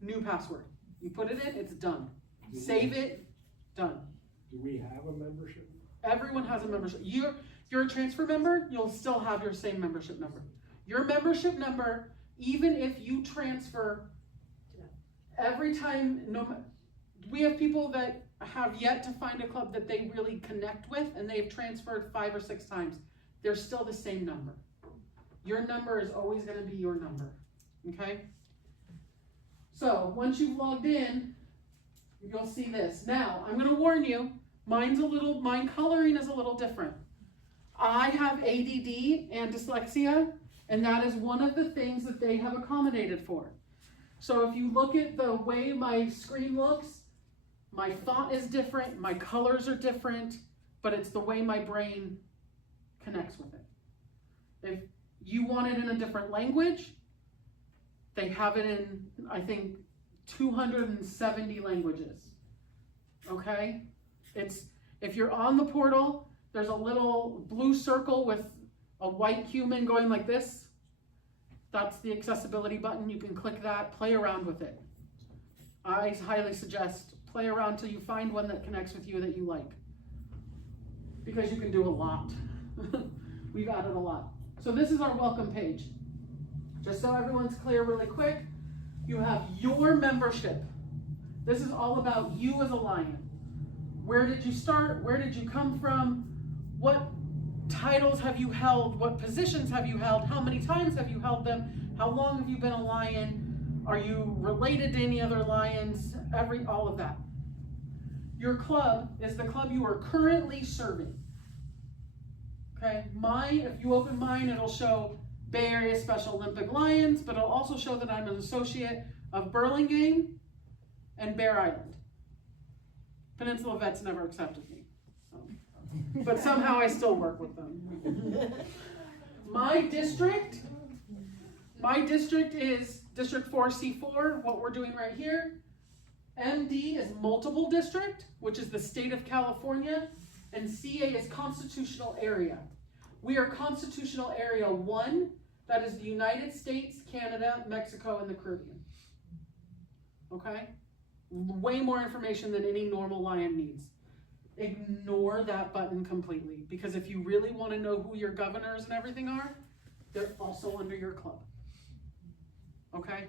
new password. You put it in, it's done. Save it, done. Do we have a membership? Everyone has a membership. You're a transfer member, you'll still have your same membership number. Your membership number, even if you transfer every time, we have people that have yet to find a club that they really connect with, and they've transferred 5 or 6 times. They're still the same number. Your number is always gonna be your number, okay? So, once you've logged in, you'll see this. Now, I'm gonna warn you, mine coloring is a little different. I have ADD and dyslexia, and that is one of the things that they have accommodated for. So if you look at the way my screen looks, my font is different, my colors are different, but it's the way my brain connects with it. If you want it in a different language, they have it in, I think, 270 languages. Okay? If you're on the portal, there's a little blue circle with a white human going like this. That's the accessibility button. You can click that, play around with it. I highly suggest play around till you find one that connects with you that you like. Because you can do a lot. We've added a lot. So this is our welcome page. Just so everyone's clear really quick, you have your membership. This is all about you as a Lion. Where did you start? Where did you come from? What titles have you held? What positions have you held? How many times have you held them? How long have you been a Lion? Are you related to any other Lions? All of that. Your club is the club you are currently serving. Okay, if you open mine, it'll show Bay Area Special Olympic Lions, but it'll also show that I'm an associate of Burlingame and Bear Island. Peninsula Vets never accepted me, but somehow I still work with them. My district is District 4C4, what we're doing right here. MD is multiple district, which is the state of California, and CA is constitutional area. We are constitutional area 1, that is the United States, Canada, Mexico, and the Caribbean. Okay? Way more information than any normal Lion needs. Ignore that button completely, because if you really want to know who your governors and everything are, they're also under your club. Okay?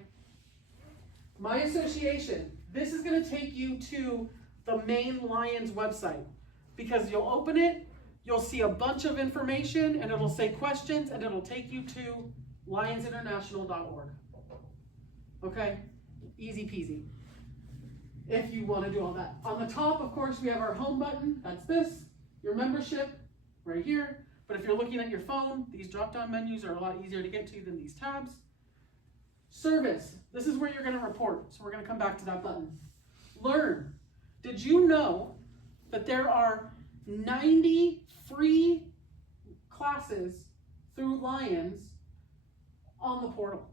My association, this is going to take you to the main Lions website, because you'll open it, you'll see a bunch of information, and it'll say questions, and it'll take you to lionsinternational.org. Okay? Easy peasy. If you want to do all that. On the top, of course, we have our home button. That's this. Your membership, right here. But if you're looking at your phone, these drop-down menus are a lot easier to get to than these tabs. Service. This is where you're going to report. So we're going to come back to that button. Learn. Did you know that there are 90 free classes through Lions on the portal?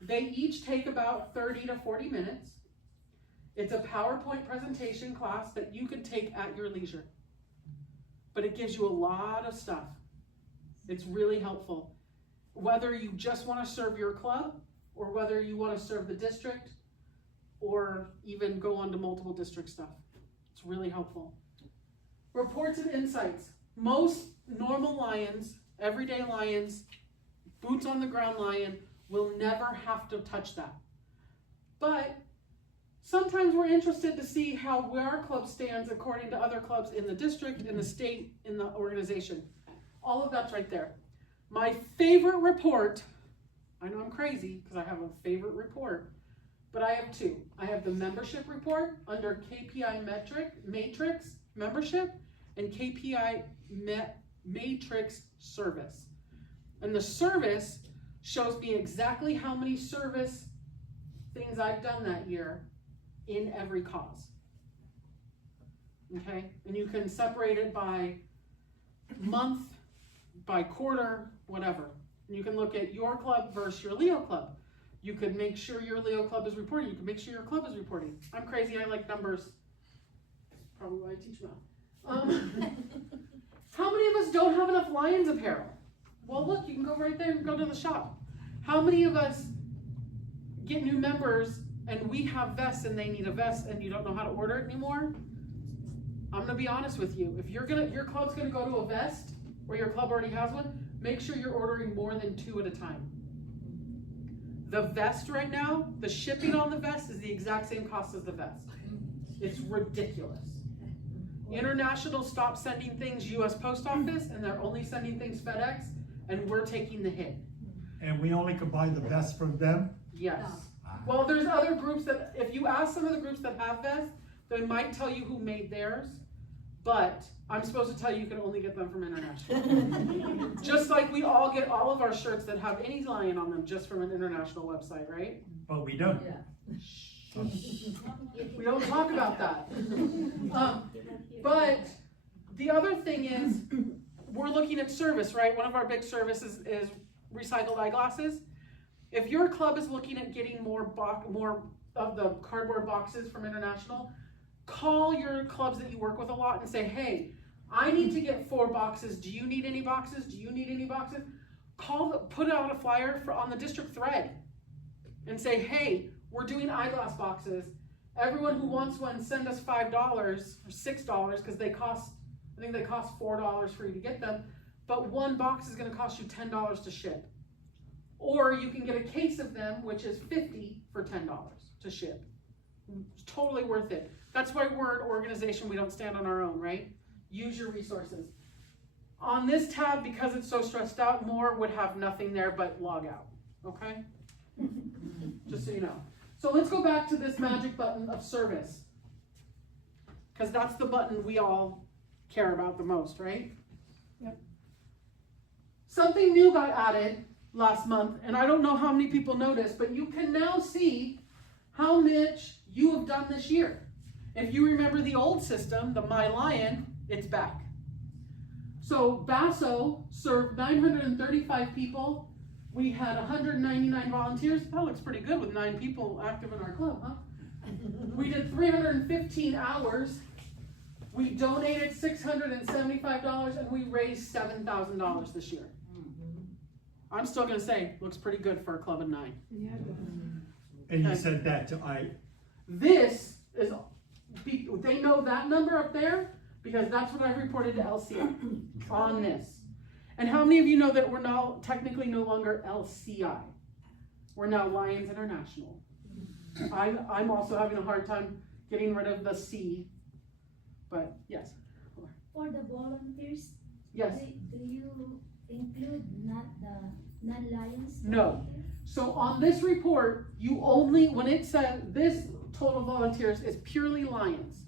They each take about 30 to 40 minutes. It's a PowerPoint presentation class that you can take at your leisure. But it gives you a lot of stuff. It's really helpful. Whether you just want to serve your club, or whether you want to serve the district, or even go on to multiple district stuff. It's really helpful. Reports and insights. Most normal Lions, everyday Lions, boots on the ground Lion, will never have to touch that. But sometimes we're interested to see how our club stands according to other clubs in the district, in the state, in the organization. All of that's right there. My favorite report, I know I'm crazy because I have a favorite report, but I have 2. I have the membership report under KPI Matrix membership and KPI Matrix service. And the service shows me exactly how many service things I've done that year in every cause. Okay, and you can separate it by month, by quarter, whatever. And you can look at your club versus your Leo club. You could make sure your Leo club is reporting. You can make sure your club is reporting. I'm crazy, I like numbers. That's probably why I teach math. How many of us don't have enough Lions apparel? Well, look, you can go right there and go to the shop. How many of us get new members and we have vests and they need a vest and you don't know how to order it anymore? I'm gonna be honest with you. If your club's gonna go to a vest or your club already has one, make sure you're ordering more than 2 at a time. The vest right now, the shipping on the vest is the exact same cost as the vest. It's ridiculous. International stopped sending things US Post Office and they're only sending things FedEx, and we're taking the hit. And we only could buy the vest from them? Yes. Well, there's other groups that, if you ask some of the groups that have vests, they might tell you who made theirs, but I'm supposed to tell you can only get them from international. Just like we all get all of our shirts that have any lion on them just from an international website, right? But we don't. We don't talk about that. But the other thing is, we're looking at service, right? One of our big services is recycled eyeglasses. If your club is looking at getting more of the cardboard boxes from international, call your clubs that you work with a lot and say, hey, I need to get 4 boxes. Do you need any boxes? Do you need any boxes? Put out a flyer on the district thread and say, hey, we're doing eyeglass boxes. Everyone who wants one, send us $5 or $6 because they cost, I think they cost $4 for you to get them. But 1 box is going to cost you $10 to ship. Or you can get a case of them, which is $50 for $10 to ship. It's totally worth it. That's why we're an organization. We don't stand on our own, right? Use your resources. On this tab, because it's so stressed out, more would have nothing there but log out, okay? Just so you know. So let's go back to this magic button of service. Because that's the button we all care about the most, right? Yep. Something new got added last month, and I don't know how many people noticed, but you can now see how much you have done this year. If you remember the old system, the My Lion, it's back. So Basso served 935 people. We had 199 volunteers. That looks pretty good with 9 people active in our club, huh? We did 315 hours. We donated $675 and we raised $7,000 this year. I'm still gonna say, looks pretty good for a club of 9. Yeah. And you said that to This is, they know that number up there because that's what I've reported to LCI on this. And how many of you know that we're now technically no longer LCI? We're now Lions International. I'm also having a hard time getting rid of the C, but yes. For the volunteers, Yes. do you include not the non-Lions? No. So on this report, you only, when it says this total volunteers is purely Lions.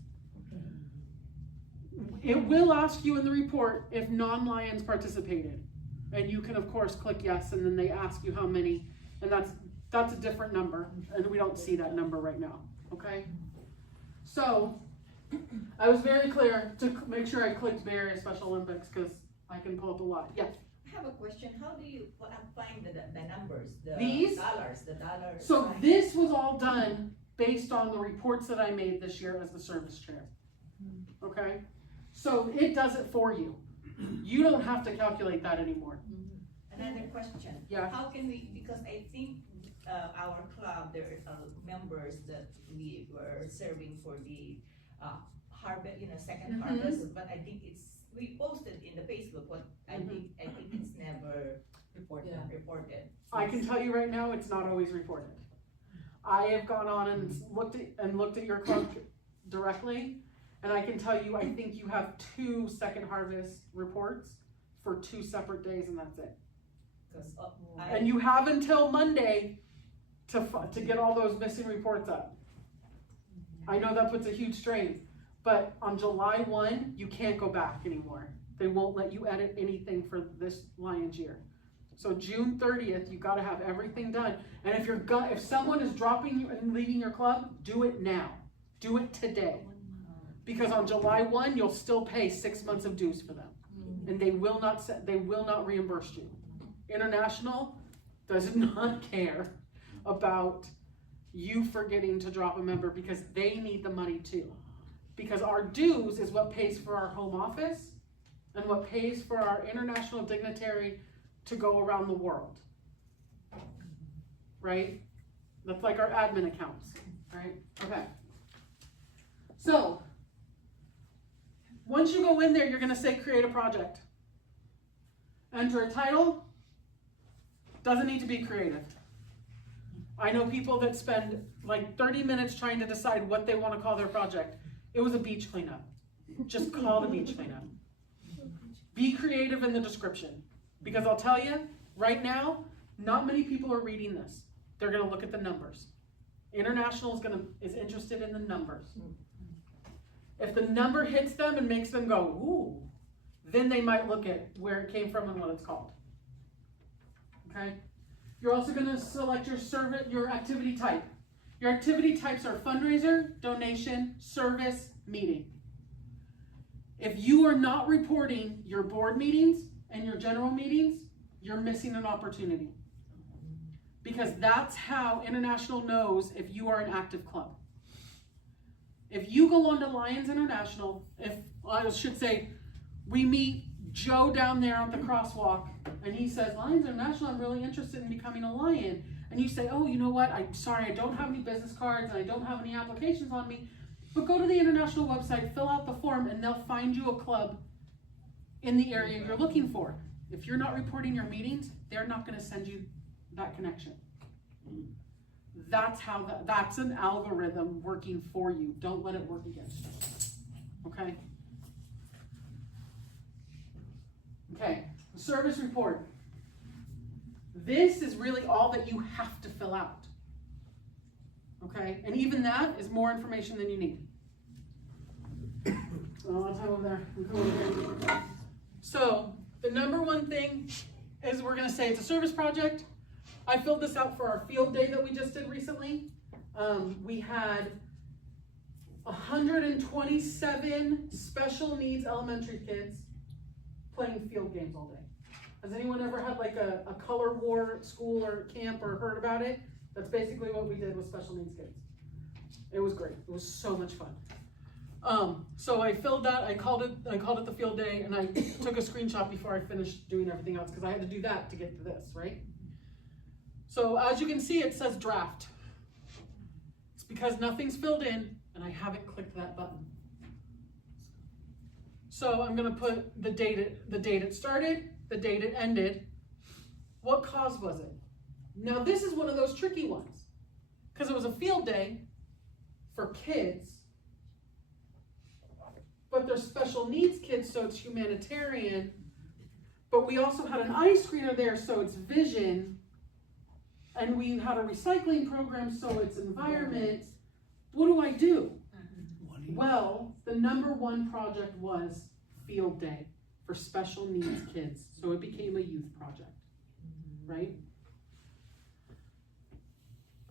It will ask you in the report if non-Lions participated. And you can of course click yes, and then they ask you how many, and that's a different number, and we don't see that number right now, okay? So, I was very clear to make sure I clicked various Special Olympics, because I can pull up a lot, yes. I have a question. How do you find the numbers, the These? the dollars? So this was all done based on the reports that I made this year as the service chair, okay? So it does it for you. You don't have to calculate that anymore. Another question. Yeah. How can we, because I think our club, there are members that we were serving for the harvest, second harvest, but I think we posted in the Facebook, but I think it's never reported. I can tell you right now, it's not always reported. I have gone on and looked at your club directly, and I can tell you, I think you have 2 second harvest reports for 2 separate days, and that's it. And you have until Monday to get all those missing reports up. I know that puts a huge strain, but on July 1, you can't go back anymore. They won't let you edit anything for this Lions year. So June 30th, you got to have everything done. And if someone is dropping you and leaving your club, do it now. Do it today. Because on July 1, you'll still pay 6 months of dues for them. And they will not reimburse you. International does not care about you forgetting to drop a member because they need the money too. Because our dues is what pays for our home office and what pays for our international dignitary to go around the world. Right? That's like our admin accounts, right? Okay. So, once you go in there, you're gonna say create a project. Enter a title. Doesn't need to be creative. I know people that spend like 30 minutes trying to decide what they want to call their project. It was a beach cleanup. Just call it a beach cleanup. Be creative in the description. Because I'll tell you, right now, not many people are reading this. They're going to look at the numbers. International is interested in the numbers. If the number hits them and makes them go, ooh, then they might look at where it came from and what it's called. Okay? You're also going to select your activity type. Your activity types are fundraiser, donation, service, meeting. If you are not reporting your board meetings and your general meetings, you're missing an opportunity. Because that's how International knows if you are an active club. If you go on to Lions International, I should say, we meet Joe down there at the crosswalk, and he says, Lions International, I'm really interested in becoming a Lion. And you say, oh, you know what, I'm sorry, I don't have any business cards, and I don't have any applications on me, but go to the International website, fill out the form, and they'll find you a club in the area you're looking for. If you're not reporting your meetings, they're not going to send you that connection. That's an algorithm working for you. Don't let it work against you. Okay? Okay, service report. This is really all that you have to fill out. Okay, and even that is more information than you need. A lot of time over there. So, the number one thing is we're going to say it's a service project. I filled this out for our field day that we just did recently. We had 127 special needs elementary kids playing field games all day. Has anyone ever had like a color war at school or camp or heard about it? That's basically what we did with special needs kids. It was great. It was so much fun. So I filled that, I called it the field day, and I took a screenshot before I finished doing everything else because I had to do that to get to this, right? So as you can see, it says draft. It's because nothing's filled in and I haven't clicked that button. So I'm gonna put the date it started, the date it ended. What cause was it? Now this is one of those tricky ones because it was a field day for kids, but they're special needs kids, so it's humanitarian. But we also had an eye screener there, so it's vision. And we had a recycling program, so it's environment. What do I do? Well, the number one project was field day for special needs kids. So it became a youth project, right?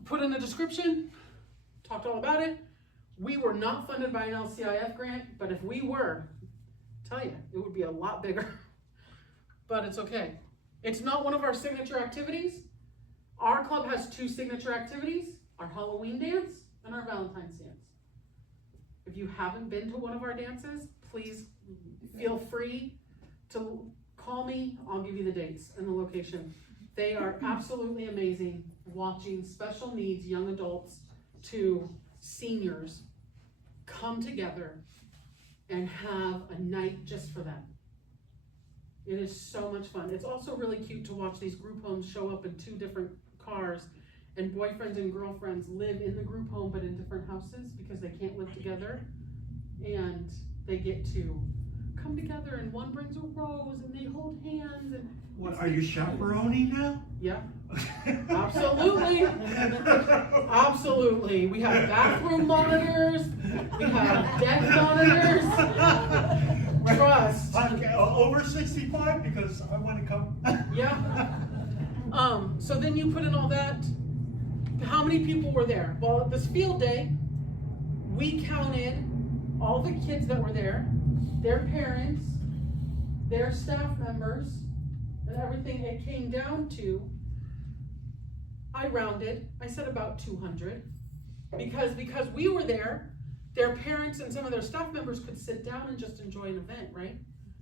Put in a description, talked all about it. We were not funded by an LCIF grant, but if we were, I tell you, it would be a lot bigger. But it's okay. It's not one of our signature activities. Our club has two signature activities, our Halloween dance and our Valentine's dance. If you haven't been to one of our dances, please feel free to call me. I'll give you the dates and the location. They are absolutely amazing, watching special needs young adults to seniors come together and have a night just for them. It is so much fun. It's also really cute to watch these group homes show up in two different cars, and boyfriends and girlfriends live in the group home but in different houses because they can't live together, and they get to come together, and one brings a rose and they hold hands. And what, are you chaperoning now? Yeah, absolutely. Absolutely. We have bathroom monitors, we have deck monitors. Trust. Over 65 because I want to come. Yeah. So then you put in all that. How many people were there? Well, at this field day, we counted all the kids that were there, their parents, their staff members, and everything. It came down to, I rounded, I said about 200, because we were there, their parents and some of their staff members could sit down and just enjoy an event, right?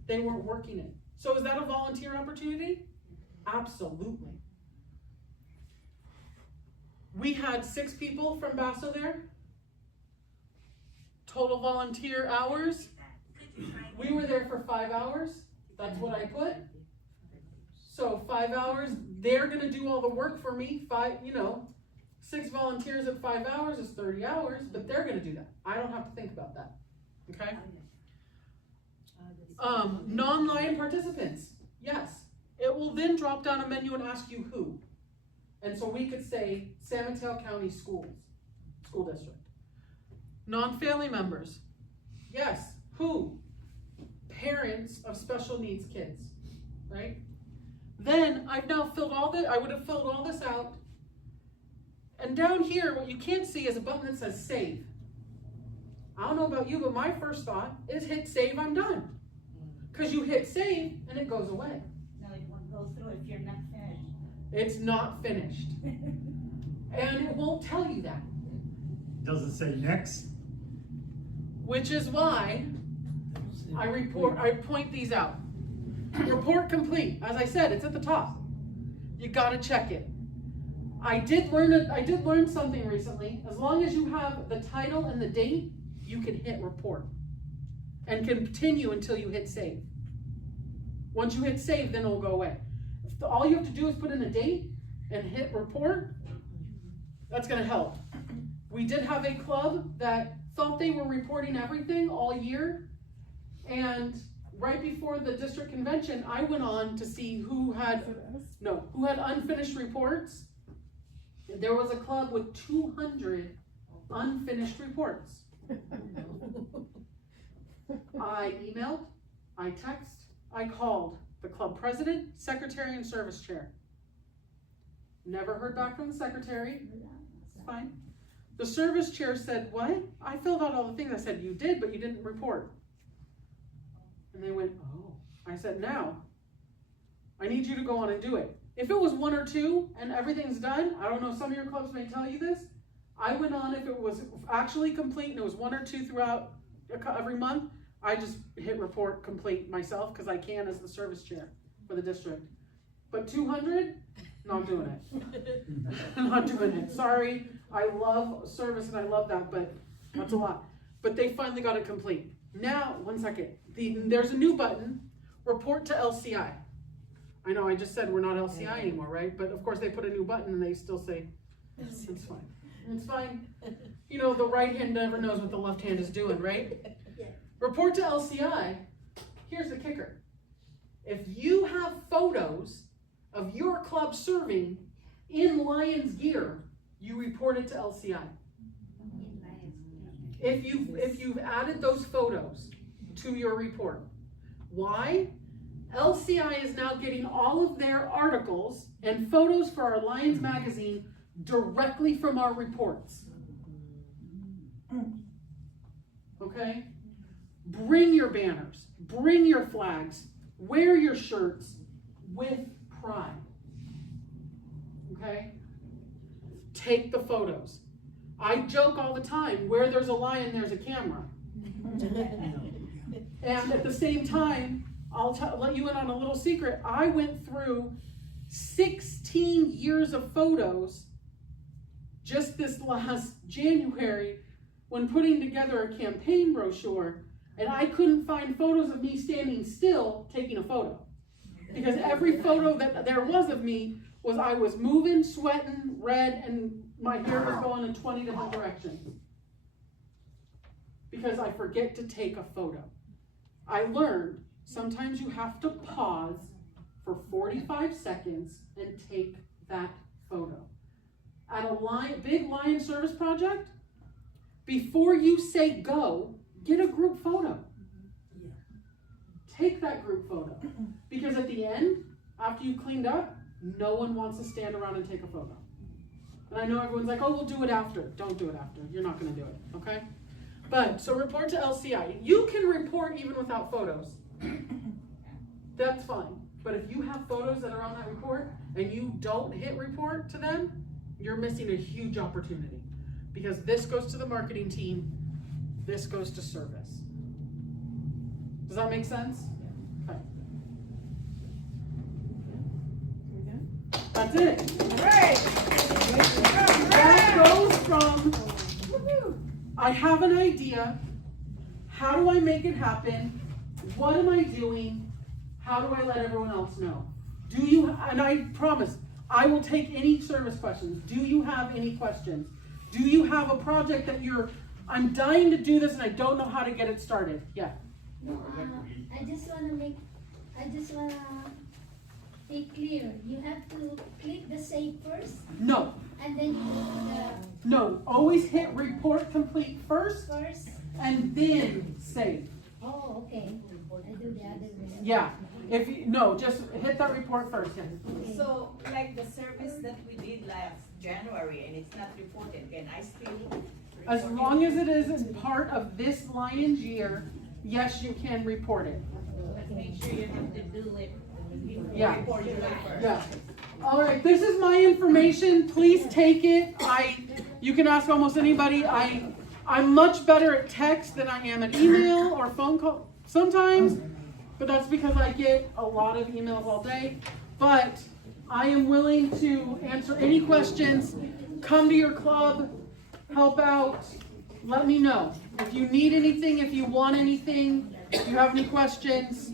They weren't working it. So is that a volunteer opportunity? Absolutely. We had 6 people from Basso there. Total volunteer hours. We were there for 5 hours. That's what I put. So 5 hours, they're gonna do all the work for me. 6 volunteers at 5 hours is 30 hours, but they're gonna do that. I don't have to think about that, okay? Non-Lion participants, yes. It will then drop down a menu and ask you who. And so we could say San Mateo County School District. Non-family members, yes, who? Parents of special needs kids, right? Then I've now filled I would have filled all this out. And down here, what you can't see is a button that says save. I don't know about you, but my first thought is hit save, I'm done. Because you hit save and it goes away. No, it won't go through if you're not finished. It's not finished. And it won't tell you that. Does it say next? Which is why I point these out. Report complete. As I said, it's at the top. You gotta check it. I did learn something recently. As long as you have the title and the date, you can hit report. And continue until you hit save. Once you hit save, then it'll go away. All you have to do is put in a date and hit report. That's gonna help. We did have a club that thought they were reporting everything all year, and right before the district convention, I went on to see who had unfinished reports. There was a club with 200 unfinished reports. I emailed, I texted, I called the club president, secretary, and service chair. Never heard back from the secretary. It's fine. The service chair said, what? I filled out all the things. I said, you did, but you didn't report. And they went, oh. I said, now, I need you to go on and do it. If it was 1 or 2 and everything's done, I don't know, some of your clubs may tell you this. I went on, if it was actually complete and it was 1 or 2 throughout every month, I just hit report complete myself because I can as the service chair for the district. But 200, not doing it. Not doing it. Sorry, I love service and I love that, but that's a lot. But they finally got it complete. Now, 1 second. There's a new button, report to LCI. I know I just said we're not LCI anymore, right? But of course they put a new button and they still say, it's fine. It's fine. You know, the right hand never knows what the left hand is doing, right? Report to LCI. Here's the kicker. If you have photos of your club serving in Lions gear, you report it to LCI. If you've added those photos to your report. Why? LCI is now getting all of their articles and photos for our Lions magazine directly from our reports. Okay? Bring your banners, bring your flags, wear your shirts with pride. Okay? Take the photos. I joke all the time, where there's a lion, there's a camera. And at the same time, I'll let you in on a little secret. I went through 16 years of photos just this last January when putting together a campaign brochure, and I couldn't find photos of me standing still taking a photo. Because every photo that there was of me was I was moving, sweating, red, and my hair was going in 20 different directions. Because I forget to take a photo. I learned sometimes you have to pause for 45 seconds and take that photo. At a big Lion service project, before you say go, get a group photo. Take that group photo. Because at the end, after you've cleaned up, no one wants to stand around and take a photo. And I know everyone's like, oh, we'll do it after. Don't do it after. You're not going to do it, okay? But, so report to LCI. You can report even without photos. That's fine. But if you have photos that are on that report and you don't hit report to them, you're missing a huge opportunity. Because this goes to the marketing team, this goes to service. Does that make sense? Okay. That's it. That goes from, I have an idea, how do I make it happen, what am I doing, how do I let everyone else know? Do you, and I promise, I will take any service questions. Do you have any questions? Do you have a project that I'm dying to do this and I don't know how to get it started? Yeah. No, I just wanna make clear, you have to click the save first, No, and then you go to no, always hit report complete the first first. and then save. Oh, okay, I do the other way. Yeah, no, just hit that report first, yeah. Okay. So, like the service that we did last January and it's not reported, can I still? As report long it? as it isn't part of this Lions year, yes, you can report it. But make sure you have to do it. Yeah. Report July 1st. Yeah. All right, this is my information. Please take it. You can ask almost anybody. I'm much better at text than I am at email or phone call sometimes, but that's because I get a lot of emails all day. But I am willing to answer any questions. Come to your club, help out, let me know. If you need anything, if you want anything, if you have any questions.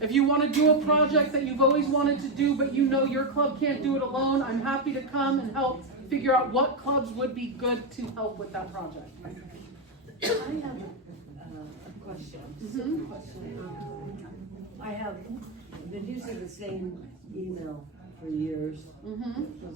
If you want to do a project that you've always wanted to do, but you know your club can't do it alone, I'm happy to come and help figure out what clubs would be good to help with that project. I have a question. Simple question. I have been using the same email for years. Mm-hmm. It was